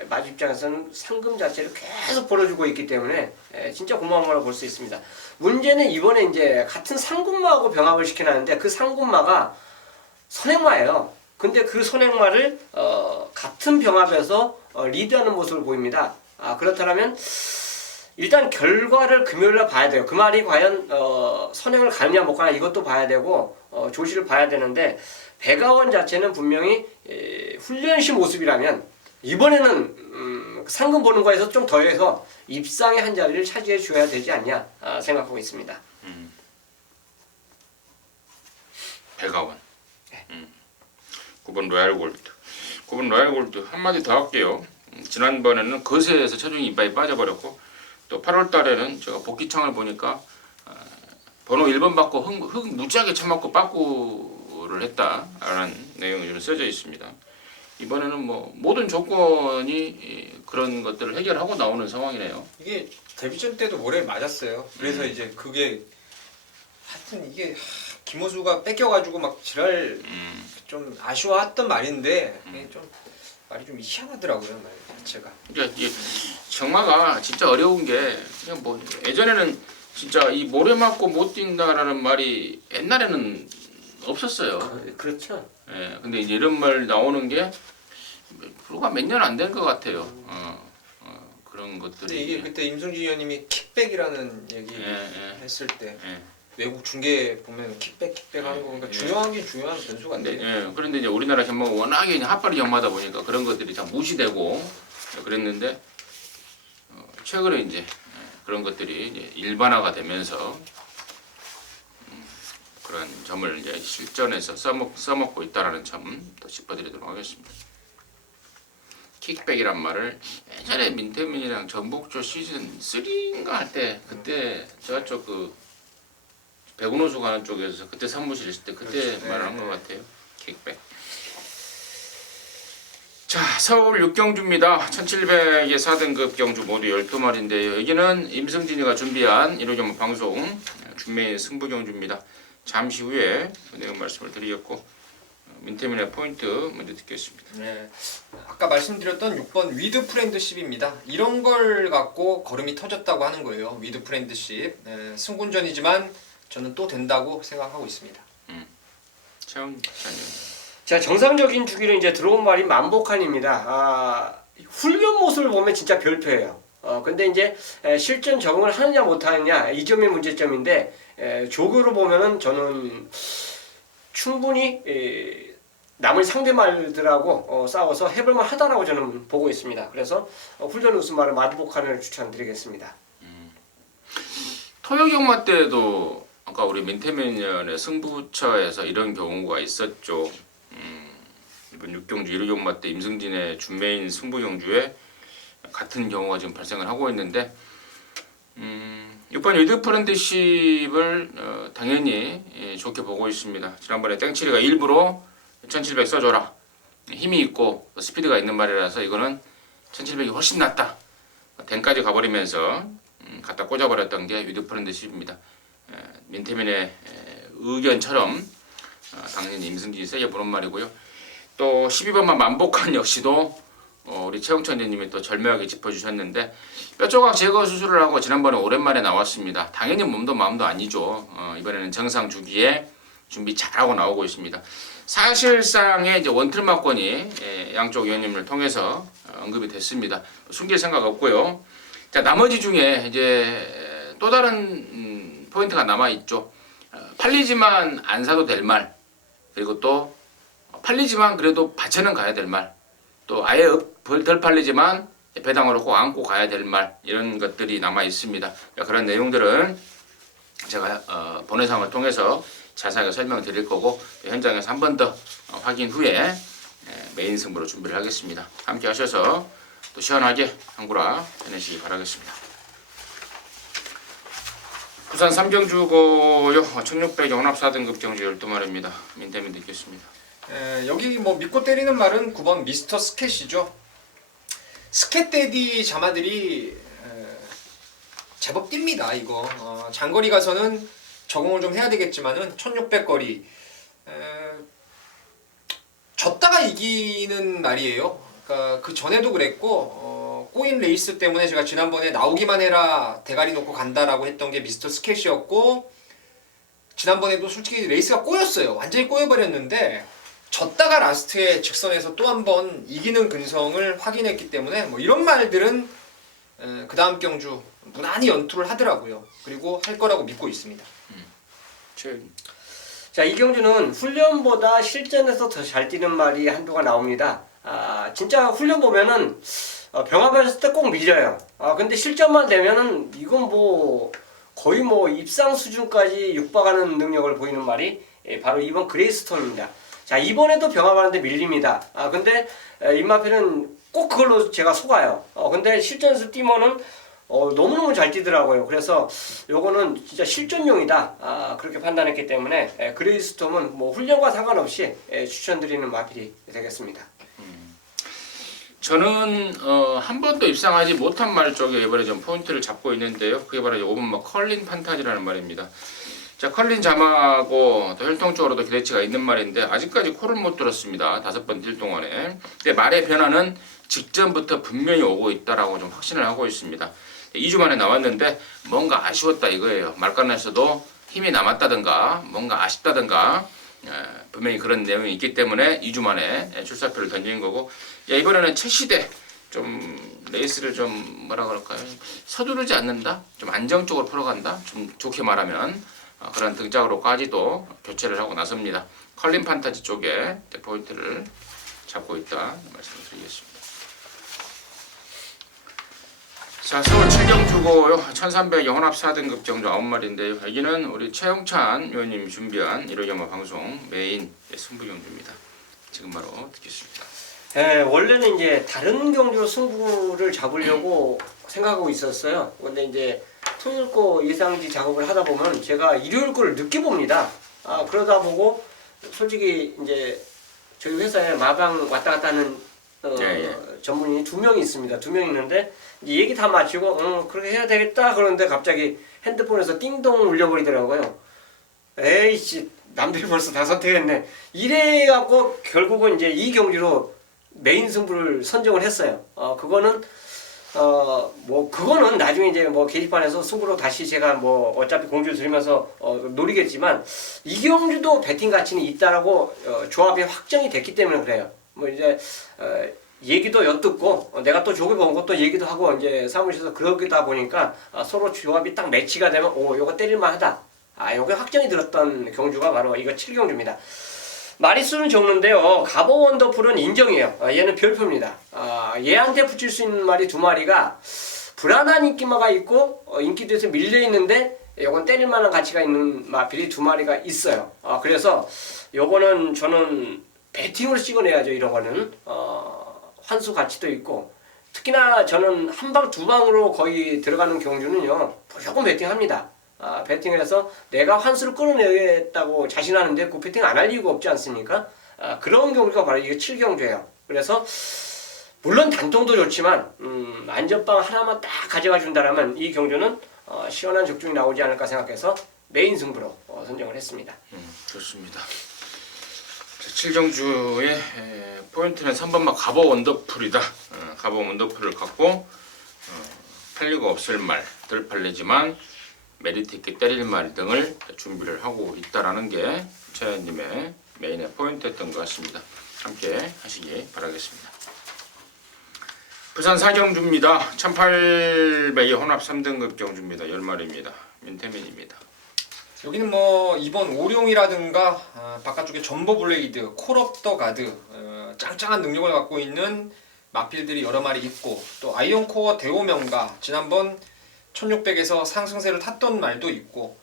마주 입장에서는 상금 자체를 계속 벌어주고 있기 때문에 진짜 고마운 거라고 볼 수 있습니다. 문제는 이번에 이제 같은 상금마하고 병합을 시켜놨는데 그 상금마가 선행마예요. 근데 그 선행마를 같은 병합에서 리드하는 모습을 보입니다. 그렇다면 일단 결과를 금요일날 봐야 돼요. 그 말이 과연 선행을 가느냐 못 가느냐 이것도 봐야 되고 조시를 봐야 되는데, 백아원 자체는 분명히 훈련시 모습이라면 이번에는 상금 보는 거에서 좀 더해서 입상의 한 자리를 차지해 줘야 되지 않냐 생각하고 있습니다. 백아원. 9번 로얄골드. 9번 로얄골드 한마디 더 할게요. 지난번에는 거세에서 체중이 이빨이 빠져버렸고, 또 8월 달에는 제가 복귀창을 보니까 번호 1번 받고 흙 무지하게 쳐맞고 빠꾸를 했다라는 내용이 좀 써져 있습니다. 이번에는 뭐 모든 조건이 그런 것들을 해결하고 나오는 상황이네요. 이게 데뷔전 때도 모래를 맞았어요. 그래서 이제 그게 하여튼 이게 김호수가 뺏겨가지고 막 지랄 좀 아쉬워했던 말인데 이게 좀 말이 좀 희한하더라고요, 말 자체가. 그러니까 이게 정마가 진짜 어려운 게, 그냥 뭐 예전에는 진짜 이 모래 맞고 못 뛴다라는 말이 옛날에는 없었어요. 그렇죠. 예, 근데 이제 이런 말 나오는 게 불과 몇 년 안 된 것 같아요. 그런 근데 것들이. 이게 그때 임승진 의원님이 킥백이라는 얘기 했을 때 외국 중계 보면 킥백 하는 거 보니까 중요한 게 중요한 변수가 안 돼요. 그런데 이제 우리나라 경마가 워낙에 이제 핫바리 경마다 보니까 그런 것들이 다 무시되고 그랬는데, 최근에 이제 그런 것들이 이제 일반화가 되면서 그런 점을 이제 실전에서 써먹고 있다라는 점 더 짚어드리도록 하겠습니다. 킥백이란 말을 예전에 민태민이랑 전복조 시즌 3인가 할 때, 그때 저쪽 그 백운호수 가는 쪽에서 그때 사무실 있을 때 그때 그렇죠. 말한 것 같아요. 킥백. 자, 서울 6경주입니다. 1700의 4등급 경주 모두 12마리인데요. 여기는 임승진이가 준비한 1호경 방송 준매의 승부 경주입니다. 잠시 후에 내용 말씀을 드리겠고, 민태민의 포인트 먼저 듣겠습니다. 네. 아까 말씀드렸던 6번 위드 프렌드십입니다. 이런 걸 갖고 걸음이 터졌다고 하는 거예요. 위드 프렌드십. 승군전이지만 저는 또 된다고 생각하고 있습니다. 최영찬님. 자, 정상적인 주기는 이제 들어온 말이 만복한입니다. 훈련 모습을 보면 진짜 별표예요. 근데 이제 실전 적응을 하느냐 못하느냐 이 점이 문제점인데, 조교로 보면은 저는 충분히 나머지 상대말들하고 싸워서 해볼만 하다라고 저는 보고 있습니다. 그래서 훈련 우승말을 만복한을 추천드리겠습니다. 토요경마 때도 아까 우리 민태민연의 승부처에서 이런 경우가 있었죠. 이번 6경주 1호경마 때 임승진의 준매인 승부경주에 같은 경우가 지금 발생을 하고 있는데, 6번 위드 프렌드십을 당연히 좋게 보고 있습니다. 지난번에 땡칠이가 일부러 1700 써줘라, 힘이 있고 스피드가 있는 말이라서 이거는 1700이 훨씬 낫다, 댕까지 가버리면서 갖다 꽂아버렸던 게 위드 프렌드십입니다. 민태민의 의견처럼 당연히 임승진이 세게 보는 말이고요. 또 12번만 만복한 역시도 우리 최영찬 의원님이 또 절묘하게 짚어주셨는데, 뼈조각 제거 수술을 하고 지난번에 오랜만에 나왔습니다. 당연히 몸도 마음도 아니죠. 이번에는 정상 주기에 준비 잘하고 나오고 있습니다. 사실상의 이제 원틀막권이 양쪽 의원님을 통해서 언급이 됐습니다. 숨길 생각 없고요. 자, 나머지 중에 이제 또 다른 포인트가 남아 있죠. 팔리지만 안 사도 될 말, 그리고 또 팔리지만 그래도 밭에는 가야 될 말, 또 아예 덜 팔리지만 배당으로 꼭 안고 가야 될 말, 이런 것들이 남아 있습니다. 그런 내용들은 제가 본회상을 통해서 자세하게 설명드릴 거고, 현장에서 한 번 더 확인 후에 메인 승부로 준비를 하겠습니다. 함께 하셔서 또 시원하게 한구라 해내시기 바라겠습니다. 부산 삼경주고요 1600 영납 4등급 경주 12마리입니다. 민태민 듣겠습니다. 여기 뭐 믿고 때리는 말은 9번 미스터 스캣이죠. 스캣데디 자마들이 제법 뜁니다. 이거 장거리 가서는 적응을 좀 해야 되겠지만은 1600거리 졌다가 이기는 말이에요. 그러니까 그 전에도 그랬고 꼬인 레이스 때문에 제가 지난번에 나오기만 해라 대가리 놓고 간다라고 했던 게 미스터 스캣이었고, 지난번에도 솔직히 레이스가 꼬였어요. 완전히 꼬여버렸는데 졌다가 라스트에 직선에서 또 한 번 이기는 근성을 확인했기 때문에 뭐 이런 말들은 그 다음 경주 무난히 연투를 하더라고요. 그리고 할 거라고 믿고 있습니다. 자, 이 경주는 훈련보다 실전에서 더 잘 뛰는 말이 한두가 나옵니다. 진짜 훈련 보면은 병합했을 때 꼭 밀려요. 근데 실전만 되면은 이건 뭐 거의 뭐 입상 수준까지 육박하는 능력을 보이는 말이 바로 이번 그레이스톤입니다. 자, 이번에도 병합하는데 밀립니다. 근데 임마필은 꼭 그걸로 제가 속아요. 근데 실전에서 뛰면은 너무너무 잘 뛰더라고요. 그래서 요거는 진짜 실전용이다. 그렇게 판단했기 때문에 그레이스톰은 뭐 훈련과 상관없이 추천드리는 마필이 되겠습니다. 저는 한 번도 입상하지 못한 말 쪽에 이번에 좀 포인트를 잡고 있는데요. 그게 바로 5번 컬린 판타지라는 말입니다. 자, 컬린 자마하고 또 혈통적으로도 기대치가 있는 말인데 아직까지 코를 못 들었습니다. 5번 뛸 동안에. 근데 말의 변화는 직전부터 분명히 오고 있다라고 좀 확신을 하고 있습니다. 2주 만에 나왔는데 뭔가 아쉬웠다 이거예요. 말간에서도 힘이 남았다든가 뭔가 아쉽다든가 분명히 그런 내용이 있기 때문에 2주 만에 출사표를 던진 거고, 이번에는 최시대 좀 레이스를 좀 뭐라 그럴까요? 서두르지 않는다? 좀 안정적으로 풀어간다? 좀 좋게 말하면 그런 등짝으로까지도 교체를 하고 나섭니다. 컬린 판타지 쪽에 포인트를 잡고 있다 말씀을 드리겠습니다. 자, 서울 7경주고요 1300 영혼합 4등급 경주 9마리인데요. 여기는 우리 최영찬 위원님이 준비한 1호 영화 방송 메인 승부 경주입니다. 지금 바로 듣겠습니다. 원래는 이제 다른 경주로 승부를 잡으려고 생각하고 있었어요. 근데 이제 토요일 거 예상지 작업을 하다 보면 제가 일요일 거를 늦게 봅니다. 그러다 보고 솔직히 이제 저희 회사에 마방 왔다 갔다 하는 전문인이 2명이 있습니다. 2명 있는데 이제 얘기 다 마치고 그렇게 해야 되겠다 그러는데 갑자기 핸드폰에서 띵동 울려버리더라고요. 에이씨, 남들이 벌써 다 선택했네. 이래갖고 결국은 이제 이 경주로 메인 승부를 선정을 했어요. 그거는 뭐 그거는 나중에 이제 뭐 게시판에서 승부로 다시 제가 뭐 어차피 공지를 드리면서 노리겠지만 이 경주도 배팅 가치는 있다라고 조합이 확정이 됐기 때문에 그래요. 뭐 이제 얘기도 엿듣고 내가 또 조개 본 것도 얘기도 하고 이제 사무실에서 그러다 보니까 서로 조합이 딱 매치가 되면 요거 때릴만하다. 요게 확정이 들었던 경주가 바로 이거 7경주입니다. 마리수는 적는데요. 가보 원더풀은 인정이에요. 얘는 별표입니다. 얘한테 붙일 수 있는 말이 2마리가 불안한 인기마가 있고 인기도에서 밀려있는데 요건 때릴만한 가치가 있는 마필이 2마리가 있어요. 그래서 요거는 저는 배팅으로 찍어내야죠. 이런 거는 환수 가치도 있고, 특히나 저는 한 방, 2방으로 거의 들어가는 경주는요 무조건 배팅합니다. 배팅을 해서 내가 환수를 끌어내겠다고 자신하는데 그 배팅 안 할 이유가 없지 않습니까? 그런 경우가 바로 이게 7경주예요. 그래서 물론 단통도 좋지만 안전빵 하나만 딱 가져가 준다라면 이 경주는 시원한 적중이 나오지 않을까 생각해서 메인 승부로 선정을 했습니다. 좋습니다. 7경주의 포인트는 3번마 가보 원더풀이다. 가보 원더풀을 갖고 팔리고 없을 말, 덜 팔리지만 메리트 있게 때릴 말 등을 준비를 하고 있다라는 게 최현님의 메인의 포인트였던 것 같습니다. 함께 하시기 바라겠습니다. 부산 4경주입니다. 1800의 혼합 3등급 경주입니다. 10마리입니다. 민태민입니다. 여기는 뭐 이번 오룡이라든가 바깥쪽에 점보 블레이드, 콜업 더 가드, 짱짱한 능력을 갖고 있는 마필들이 여러 마리 있고, 또 아이언 코어 대오명가 지난번 1600에서 상승세를 탔던 말도 있고,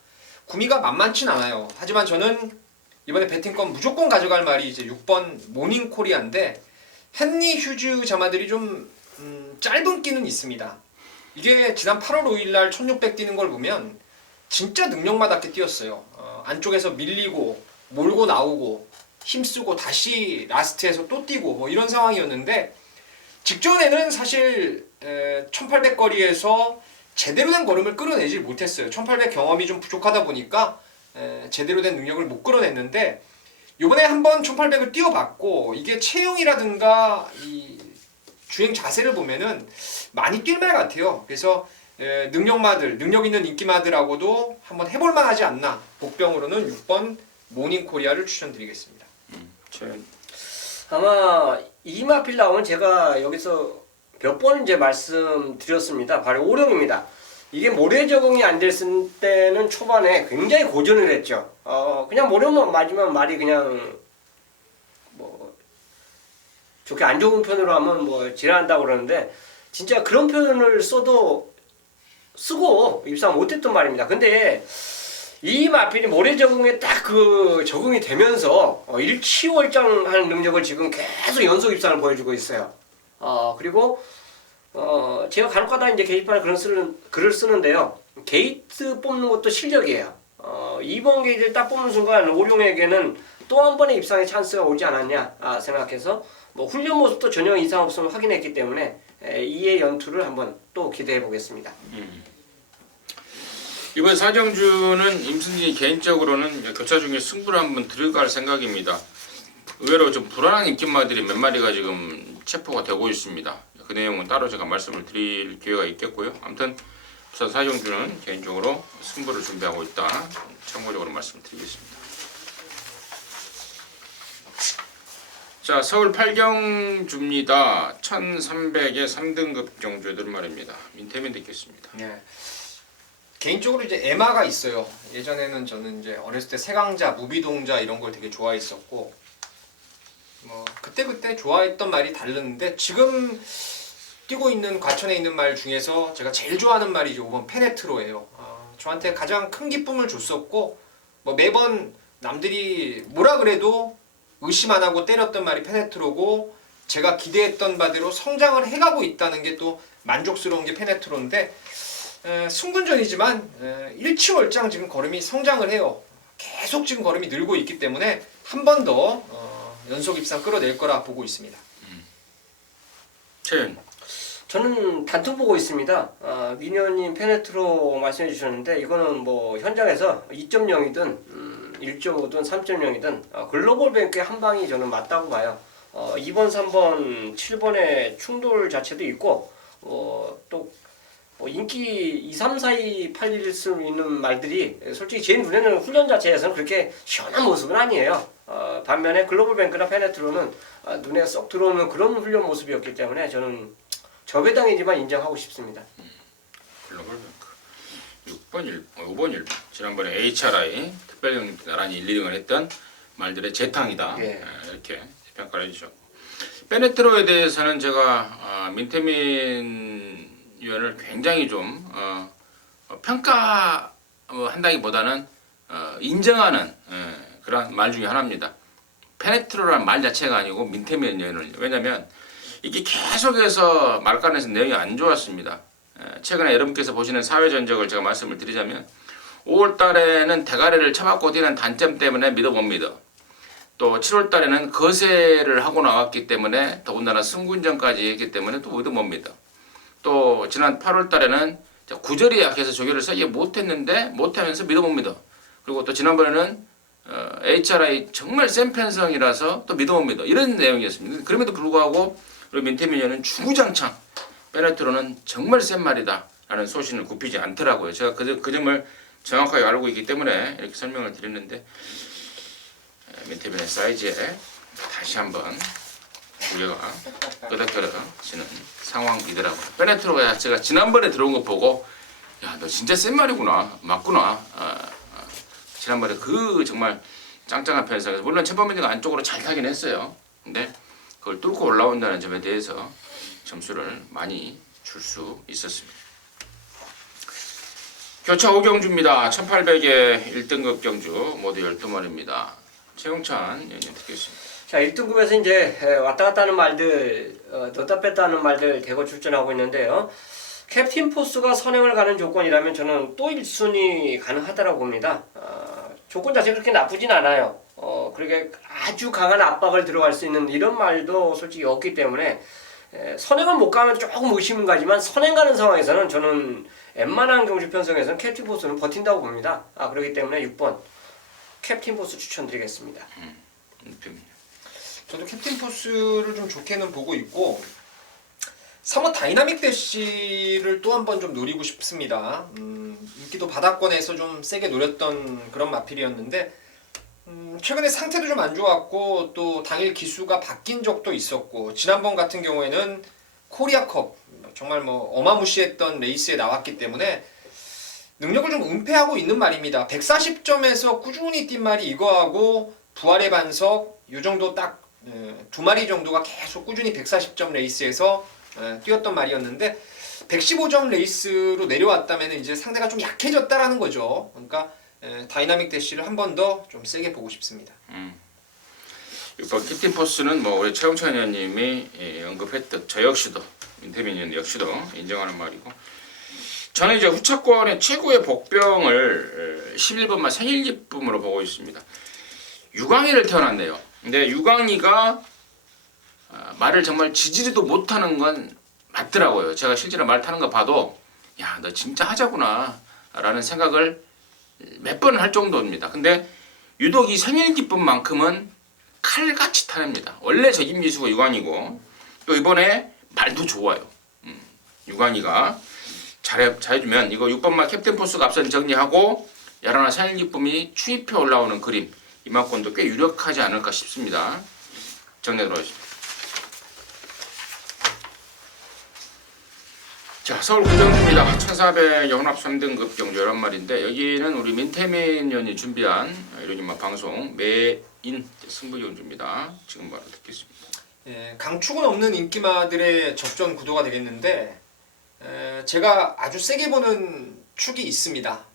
구미가 만만치 않아요. 하지만 저는 이번에 배팅권 무조건 가져갈 말이 이제 6번 모닝 코리아인데, 헨리 휴즈 자마들이 좀 짧은 끼는 있습니다. 이게 지난 8월 5일 날 1600 뛰는 걸 보면 진짜 능력마답게 뛰었어요. 안쪽에서 밀리고 몰고 나오고 힘쓰고 다시 라스트에서 또 뛰고 뭐 이런 상황이었는데 직전에는 사실 1800 거리에서 제대로 된 걸음을 끌어내질 못했어요. 1800 경험이 좀 부족하다 보니까 제대로 된 능력을 못 끌어냈는데 이번에 한번 1800을 뛰어봤고 이게 체형이라든가 이 주행 자세를 보면은 많이 뛸 말 같아요. 그래서 능력 있는 인기마들하고도 한번 해볼만 하지 않나. 복병으로는 6번 모닝코리아를 추천드리겠습니다. 아마 이마필 나오면 제가 여기서 몇 번 이제 말씀드렸습니다. 바로 오령입니다. 이게 모래 적응이 안 됐을 때는 초반에 굉장히 고전을 했죠. 그냥 모래만 맞으면 말이 그냥 뭐 좋게 안 좋은 편으로 하면 뭐 지랄한다고 그러는데 진짜 그런 표현을 쓰고 입상 못했던 말입니다. 근데 이 마필이 모래 적응에 딱 그 적응이 되면서 일치월장하는 능력을 지금 계속 연속 입상을 보여주고 있어요. 그리고 제가 간혹가다 이제 게시판에 글을 쓰는데요. 게이트 뽑는 것도 실력이에요. 이번 게이트를 딱 뽑는 순간 오룡에게는 또 한 번의 입상의 찬스가 오지 않았냐 생각해서 뭐 훈련 모습도 전혀 이상 없음을 확인했기 때문에 이의 연투를 한번 또 기대해 보겠습니다. 이번 사정주는 임승진이 개인적으로는 교차 중에 승부를 한번 들어갈 생각입니다. 의외로 좀 불안한 인기마들이 몇 마리가 지금 체포가 되고 있습니다. 그 내용은 따로 제가 말씀을 드릴 기회가 있겠고요. 아무튼 부산 사정주는 개인적으로 승부를 준비하고 있다. 참고적으로 말씀드리겠습니다. 자, 서울 8경주입니다. 1300의 3등급 경주들 말입니다. 민태민 듣겠습니다. 네. 개인적으로 이제 에마가 있어요. 예전에는 저는 이제 어렸을 때 세강자, 무비동자 이런 걸 되게 좋아했었고 뭐 그때 좋아했던 말이 다르는데 지금 뛰고 있는 과천에 있는 말 중에서 제가 제일 좋아하는 말이 이제 5번 페네트로예요. 저한테 가장 큰 기쁨을 줬었고 뭐 매번 남들이 뭐라 그래도 의심 안 하고 때렸던 말이 페네트로고 제가 기대했던 바대로 성장을 해가고 있다는 게 또 만족스러운 게 페네트로인데 승분전이지만 일치월장 지금 걸음이 성장을 해요. 계속 지금 걸음이 늘고 있기 때문에 한 번 더 연속 입상 끌어낼 거라 보고 있습니다. 최연. 저는 단통 보고 있습니다. 미녀님 페네트로 말씀해 주셨는데 이거는 뭐 현장에서 2.0이든 1.5든 3.0이든 글로벌 뱅크의 한 방이 저는 맞다고 봐요. 2번, 3번, 7번의 충돌 자체도 있고 또 인기 2, 3, 4, 2 팔릴 수 있는 말들이 솔직히 제 눈에는 훈련 자체에서는 그렇게 시원한 모습은 아니에요. 반면에 글로벌 뱅크나 페네트로는 눈에 쏙 들어오는 그런 훈련 모습이었기 때문에 저는 저배당이지만 인정하고 싶습니다. 글로벌 뱅크 5번 1번 지난번에 HRI 특별형 나란히 1, 2등을 했던 말들의 재탕이다. 이렇게 평가를 해주셨고 페네트로에 대해서는 제가 민태민 위원을 굉장히 좀 평가한다기보다는 인정하는 그런 말 중에 하나입니다. 페네트로라는 말 자체가 아니고 민태민 위원을 왜냐하면 이게 계속해서 말간에서 내용이 안 좋았습니다. 최근에 여러분께서 보시는 사회 전적을 제가 말씀을 드리자면 5월 달에는 대가리를 쳐맞고 뛰는 단점 때문에 믿어 못 믿어. 또 7월 달에는 거세를 하고 나왔기 때문에 더군다나 승군전까지 했기 때문에 또 믿어 못 믿어. 또 지난 8월 달에는 구절이 약해서 조결을 세게 못했는데 못하면서 믿어 못 믿어. 그리고 또 지난번에는 HRI 정말 센 편성이라서 또 믿어 못 믿어. 이런 내용이었습니다. 그럼에도 불구하고 우리 민태민이는 주구장창 페네트로는 정말 센 말이다 라는 소신을 굽히지 않더라고요. 제가 그 점을 정확하게 알고 있기 때문에 이렇게 설명을 드렸는데 민태민의 사이즈에 다시 한번 우려가 끄덕끄덕지는 상황이더라고요. 페네트로가 제가 지난번에 들어온 거 보고 야, 너 진짜 센 말이구나. 맞구나. 지난번에 그 정말 짱짱한 편성에서 물론 최범민이가 안쪽으로 잘 타긴 했어요. 근데 그걸 뚫고 올라온다는 점에 대해서 점수를 많이 줄 수 있었습니다. 교차 5경주입니다. 1800의 1등급 경주 모두 12마리입니다. 최용찬 의원님 듣겠습니다. 자, 1등급에서 이제 왔다 갔다 하는 말들, 넣다 뺐다 하는 말들 대거 출전하고 있는데요. 캡틴 포스가 선행을 가는 조건이라면 저는 또 1순위 가능하다고 봅니다. 조건 자체 그렇게 나쁘진 않아요. 그렇게 아주 강한 압박을 들어갈 수 있는 이런 말도 솔직히 없기 때문에 선행을 못 가면 조금 의심은 가지만 선행 가는 상황에서는 저는 웬만한 경주 편성에서는 캡틴 포스는 버틴다고 봅니다. 그렇기 때문에 6번 캡틴 포스 추천드리겠습니다. 저도 캡틴 포스를 좀 좋게는 보고 있고 3호 다이나믹 대시를 또 한 번 좀 노리고 싶습니다. 인기도 바닥권에서 좀 세게 노렸던 그런 마필이었는데 최근에 상태도 좀 안 좋았고 또 당일 기수가 바뀐 적도 있었고 지난번 같은 경우에는 코리아컵 정말 뭐 어마무시했던 레이스에 나왔기 때문에 능력을 좀 은폐하고 있는 말입니다. 140점에서 꾸준히 뛴 말이 이거하고 부활의 반석 요 정도 딱 두 마리 정도가 계속 꾸준히 140점 레이스에서 뛰었던 말이었는데 115점 레이스로 내려왔다면 이제 상대가 좀 약해졌다라는 거죠. 그러니까 다이나믹 대시를 한 번 더 좀 세게 보고 싶습니다. 6번 캡틴 포스는 뭐 우리 최홍찬 의원님이 언급했던 저 역시도 민태민 의원 역시도 인정하는 말이고 저는 이제 후차권의 최고의 복병을 11번만 생일 기쁨으로 보고 있습니다. 유광희를 태어났네요. 근데 유광희가 말을 정말 지지리도 못하는 건 맞더라고요. 제가 실제로 말 타는 거 봐도 야, 너 진짜 하자구나 라는 생각을 몇 번 할 정도입니다. 근데 유독 이 생일 기쁨만큼은 칼같이 타냅니다. 원래 적임미수가 유광이고 또 이번에 말도 좋아요. 유광이가 잘해주면 이거 6번만 캡틴 포스가 앞선 정리하고 야라나 생일 기쁨이 추입해 올라오는 그림 이만권도 꽤 유력하지 않을까 싶습니다. 정리해 들어가겠습니다. 자, 서울 구정입니다. 1400 연합 3등급 경주 11마리인데 여기는 우리 민태민 의원이 준비한 이런 방송 메인 승부 경주입니다. 지금 바로 듣겠습니다. 강축은 없는 인기마들의 접전 구도가 되겠는데 제가 아주 세게 보는 축이 있습니다.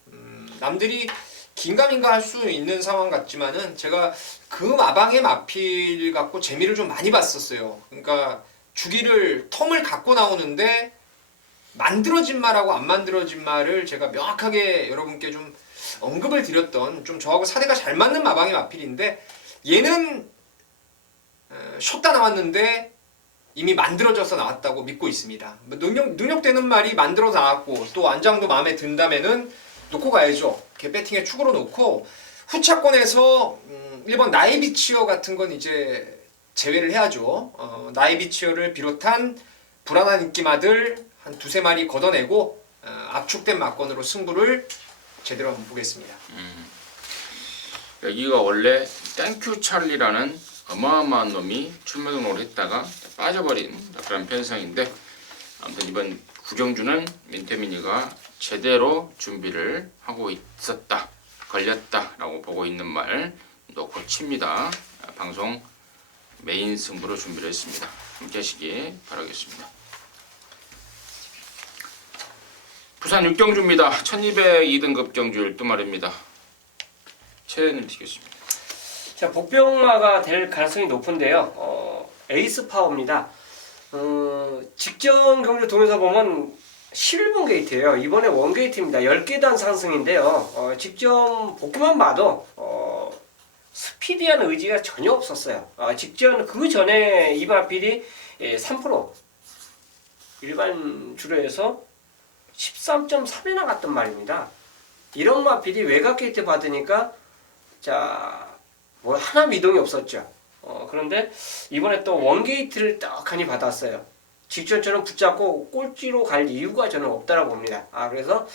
남들이 긴가민가 할 수 있는 상황 같지만은 제가 그 마방의 마필 갖고 재미를 좀 많이 봤었어요. 그러니까 주기를 텀을 갖고 나오는데 만들어진 말하고 안 만들어진 말을 제가 명확하게 여러분께 좀 언급을 드렸던 좀 저하고 사대가 잘 맞는 마방의 마필인데 얘는 쉬었다 나왔는데 이미 만들어져서 나왔다고 믿고 있습니다. 능력되는 말이 만들어 나왔고 또 안장도 마음에 든다면은 놓고 가야죠. 배팅에 축으로 놓고 후차권에서 1번 나이비치어 같은 건 이제 제외를 해야죠. 나이비치어를 비롯한 불안한 인기마들 한 두세 마리 걷어내고 압축된 막건으로 승부를 제대로 한번 보겠습니다. 여기가 원래 땡큐 찰리라는 어마어마한 놈이 출마 등록을 했다가 빠져버린 그런 편성인데 아무튼 이번 구경주는 민태민이가 제대로 준비를 하고 있었다, 걸렸다라고 보고 있는 말 놓고 칩니다. 방송 메인 승부로 준비를 했습니다. 함께 하시기 바라겠습니다. 부산 6경주입니다. 1202등급 경주 12마리입니다. 최대님 드리겠습니다. 자, 복병마가 될 가능성이 높은데요. 에이스 파워입니다. 직전 경주 동에서 보면 11번 게이트예요. 이번에 원 게이트입니다. 10계단 상승인데요. 직전 복귀만 봐도 스피디한 의지가 전혀 없었어요. 직전 그 전에 이 마필이 3% 일반 주로에서 13.3에 나갔단 말입니다. 이런 마필이 외곽 게이트 받으니까 뭐 하나 미동이 없었죠. 그런데 이번에 또 원 게이트를 떡하니 받았어요. 직전처럼 붙잡고 꼴찌로 갈 이유가 저는 없다라고 봅니다. 그래서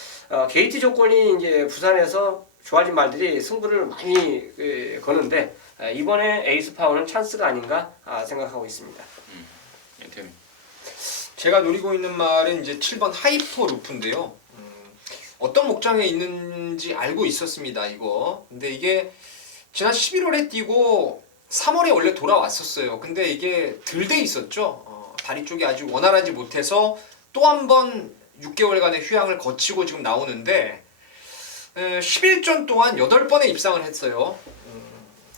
게이트 조건이 이제 부산에서 좋아진 말들이 승부를 많이 거는데 이번에 에이스 파워는 찬스가 아닌가 생각하고 있습니다. 제가 노리고 있는 말은 이제 7번 하이퍼 루프인데요. 어떤 목장에 있는지 알고 있었습니다. 이거. 근데 이게 지난 11월에 뛰고 3월에 원래 돌아왔었어요. 근데 이게 덜 돼 있었죠. 다리 쪽이 아주 원활하지 못해서 또 한 번 6개월간의 휴양을 거치고 지금 나오는데 11전 동안 8번의 입상을 했어요.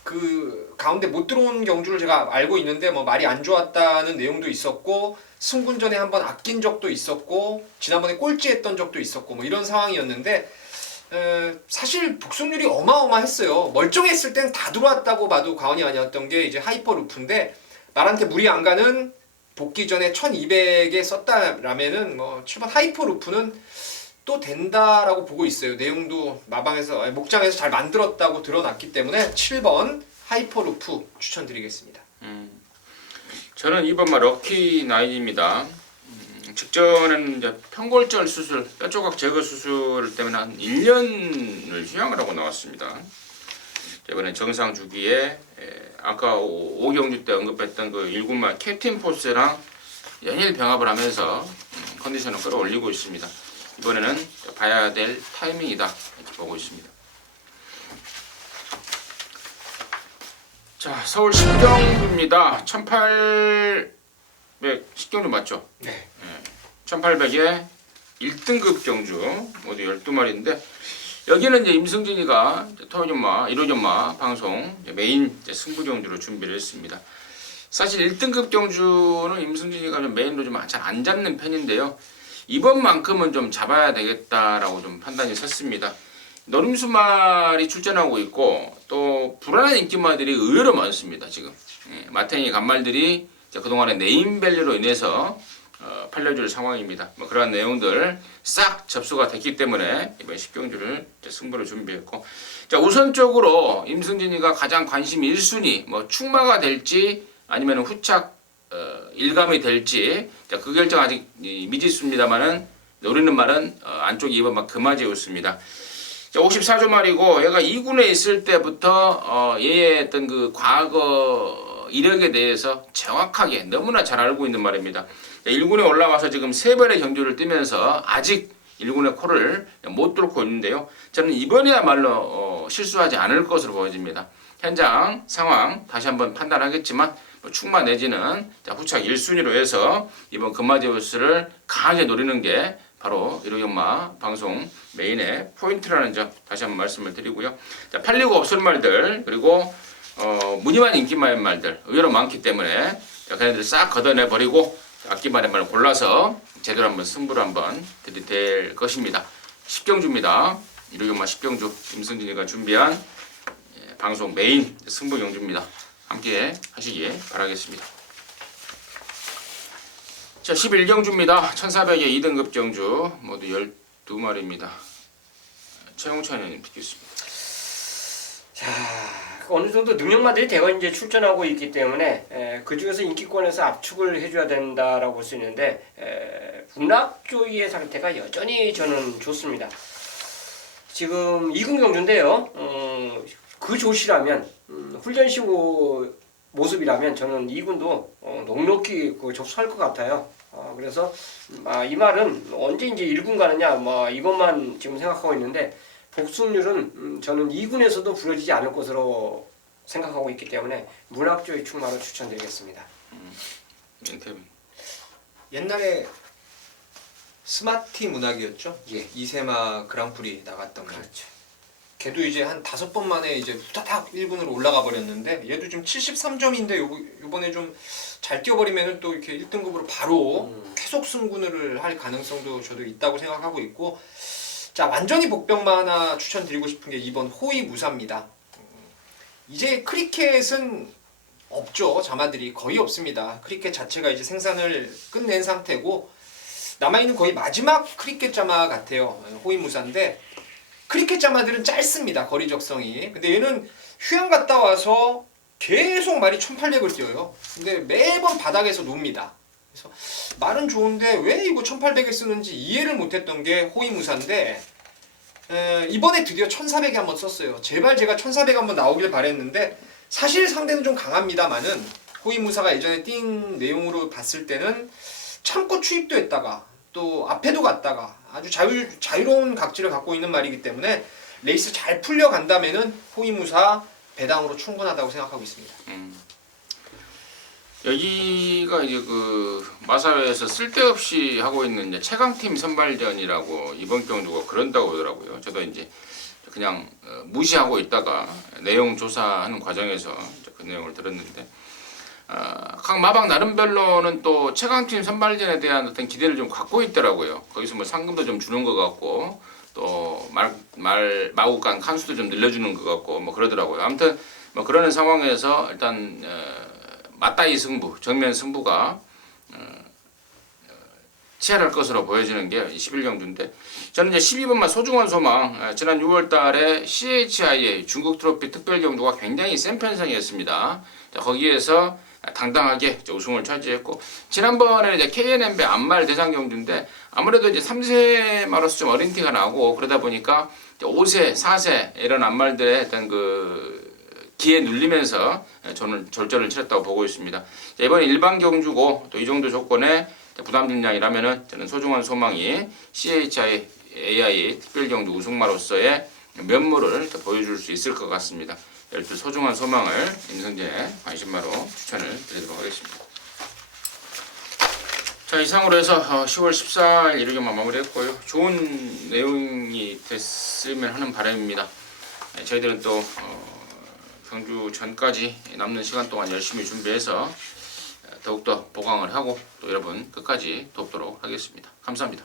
그 가운데 못 들어온 경주를 제가 알고 있는데 뭐 말이 안 좋았다는 내용도 있었고 승분전에 한번 아낀 적도 있었고 지난번에 꼴찌했던 적도 있었고 뭐 이런 상황이었는데 사실 복속률이 어마어마했어요. 멀쩡했을 땐 다 들어왔다고 봐도 과언이 아니었던 게 이제 하이퍼루프인데 말한테 무리 안 가는 복귀 전에 1200에 썼다라면은 뭐 7번 하이퍼루프는 또 된다라고 보고 있어요. 내용도 마방에서 목장에서 잘 만들었다고 드러났기 때문에 7번 하이퍼루프 추천드리겠습니다. 저는 2번마 럭키 나인입니다. 직전에는 이제 편골절 수술, 뼈조각 제거 수술 때문에 한 1년을 휴양을 하고 나왔습니다. 이번에 정상 주기에 아까 5경주 때 언급했던 그 1군마 캡틴 포스랑 연일 병합을 하면서 컨디션을 끌어올리고 있습니다. 이번에는 봐야 될 타이밍이다 이렇게 보고 있습니다. 자, 서울 10경주입니다. 1800 10경주 맞죠? 네. 1800에 1등급 경주 모두 12마리인데 여기는 이제 임승진이가 토요전마, 일요전마 방송 메인 승부 경주로 준비를 했습니다. 사실 1등급 경주는 임승진이가 좀 메인으로 좀 잘 안 잡는 편인데요. 이번만큼은 좀 잡아야 되겠다라고 좀 판단이 섰습니다. 노림수말이 출전하고 있고 또 불안한 인기마들이 의외로 많습니다. 지금 마탱이 간말들이 그동안의 네임밸류로 인해서 팔려줄 상황입니다. 뭐 그러한 내용들 싹 접수가 됐기 때문에 이번 10경주를 승부를 준비했고, 자 우선적으로 임승진이가 가장 관심 1순위 뭐 충마가 될지 아니면 후착 일감이 될지 그 결정 아직 미지수입니다만은 노리는 말은 안쪽이 2번 막 금화지였습니다. 54조 말이고 얘가 2군에 있을 때부터 얘의 어떤 그 과거 이력에 대해서 정확하게 너무나 잘 알고 있는 말입니다. 1군에 올라와서 지금 3번의 경주를 뛰면서 아직 1군의 코를 못 뚫고 있는데요. 저는 이번에야말로 실수하지 않을 것으로 보여집니다. 현장 상황 다시 한번 판단하겠지만 충마 내지는 후착 1순위로 해서 이번 금마제우스를 강하게 노리는 게 바로 일요연마 방송 메인의 포인트라는 점 다시 한번 말씀을 드리고요. 자, 팔리고 없을 말들 그리고 무늬만 인기만의 말들 의외로 많기 때문에 걔네들 싹 걷어내버리고 악기만의 말을 골라서 제대로 한번 승부를 한번 들이댈 것입니다. 10경주입니다. 일요연마 10경주 임승진이가 준비한 방송 메인 승부 경주입니다. 함께 하시길 바라겠습니다. 자, 11경주입니다. 1400의 2등급 경주 모두 12마리입니다. 최홍찬 의원님 듣겠습니다. 자, 어느 정도 능력마들이 대거 이제 출전하고 있기 때문에 그 중에서 인기권에서 압축을 해줘야 된다라고 볼 수 있는데 분락조이의 상태가 여전히 저는 좋습니다. 지금 2군 경주인데요. 그 조시라면 훈련시 모습이라면 저는 2군도 넉넉히 접수할 것 같아요. 그래서 이 말은 언제 이제 1군 가느냐 이것만 지금 생각하고 있는데 복승률은 저는 2군에서도 부러지지 않을 것으로 생각하고 있기 때문에 문학조의 충마로 추천드리겠습니다. 옛날에 스마티 문학이었죠? 예. 이세마 그랑프리 나갔던 거. 그렇죠. 걔도 이제 한 5번 만에 이제 후다닥 1군으로 올라가 버렸는데 얘도 지금 73점인데 요번에 좀 잘 뛰어버리면은 또 이렇게 1등급으로 바로 계속 승군을 할 가능성도 저도 있다고 생각하고 있고, 자 완전히 복병마 하나 추천드리고 싶은 게 이번 호위무사입니다. 이제 크리켓은 없죠. 자마들이 거의 없습니다. 크리켓 자체가 이제 생산을 끝낸 상태고 남아있는 거의 마지막 크리켓 자마 같아요. 호위무사인데 크리켓 자마들은 짧습니다. 거리 적성이. 근데 얘는 휴양 갔다 와서 계속 말이 1800을 뛰어요. 근데 매번 바닥에서 놉니다. 그래서 말은 좋은데 왜 이거 1800에 쓰는지 이해를 못했던 게 호위무사인데 이번에 드디어 1400에 한번 썼어요. 제발 제가 1400 한번 나오길 바랬는데 사실 상대는 좀 강합니다만은 호위무사가 예전에 뛴 내용으로 봤을 때는 참고 추입도 했다가 또 앞에도 갔다가 아주 자유로운 각질을 갖고 있는 말이기 때문에 레이스 잘 풀려간다면은 호위무사 배당으로 충분하다고 생각하고 있습니다. 여기가 이제 그 마사회에서 쓸데없이 하고 있는 이제 최강팀 선발전이라고 이번 경주가 그런다고 하더라고요. 저도 이제 그냥 무시하고 있다가 내용 조사하는 과정에서 이제 그 내용을 들었는데 각 마방 나름별로는 또 최강팀 선발전에 대한 어떤 기대를 좀 갖고 있더라고요. 거기서 뭐 상금도 좀 주는 것 같고 또 마구간 칸수도 좀 늘려주는 것 같고 뭐 그러더라고요. 아무튼 뭐 그러는 상황에서 일단 맞다이 승부, 정면 승부가 치열할 것으로 보여지는 게 11경주인데 저는 이제 12번만 소중한 소망 지난 6월달에 CHIA 중국 트로피 특별 경주가 굉장히 센 편성이었습니다. 거기에서 당당하게 우승을 차지했고 지난번에 이제 KNMB 안말 대상 경주인데 아무래도 이제 3세마로서 좀 어린 티가 나고 그러다 보니까 5세, 4세 이런 안말들의 어떤 그 기에 눌리면서 저는 절전을 치렀다고 보고 있습니다. 이번에 일반 경주고 또 이 정도 조건에 부담 중량이라면은 저는 소중한 소망이 CHI 특별 경주 우승마로서의 면모를 보여줄 수 있을 것 같습니다. 12 소중한 소망을 임성재 관심마로 추천을 드리도록 하겠습니다. 자, 이상으로 해서 10월 14일 이르경만 마무리했고요. 좋은 내용이 됐으면 하는 바람입니다. 저희들은 또 경주 전까지 남는 시간 동안 열심히 준비해서 더욱더 보강을 하고 또 여러분 끝까지 돕도록 하겠습니다. 감사합니다.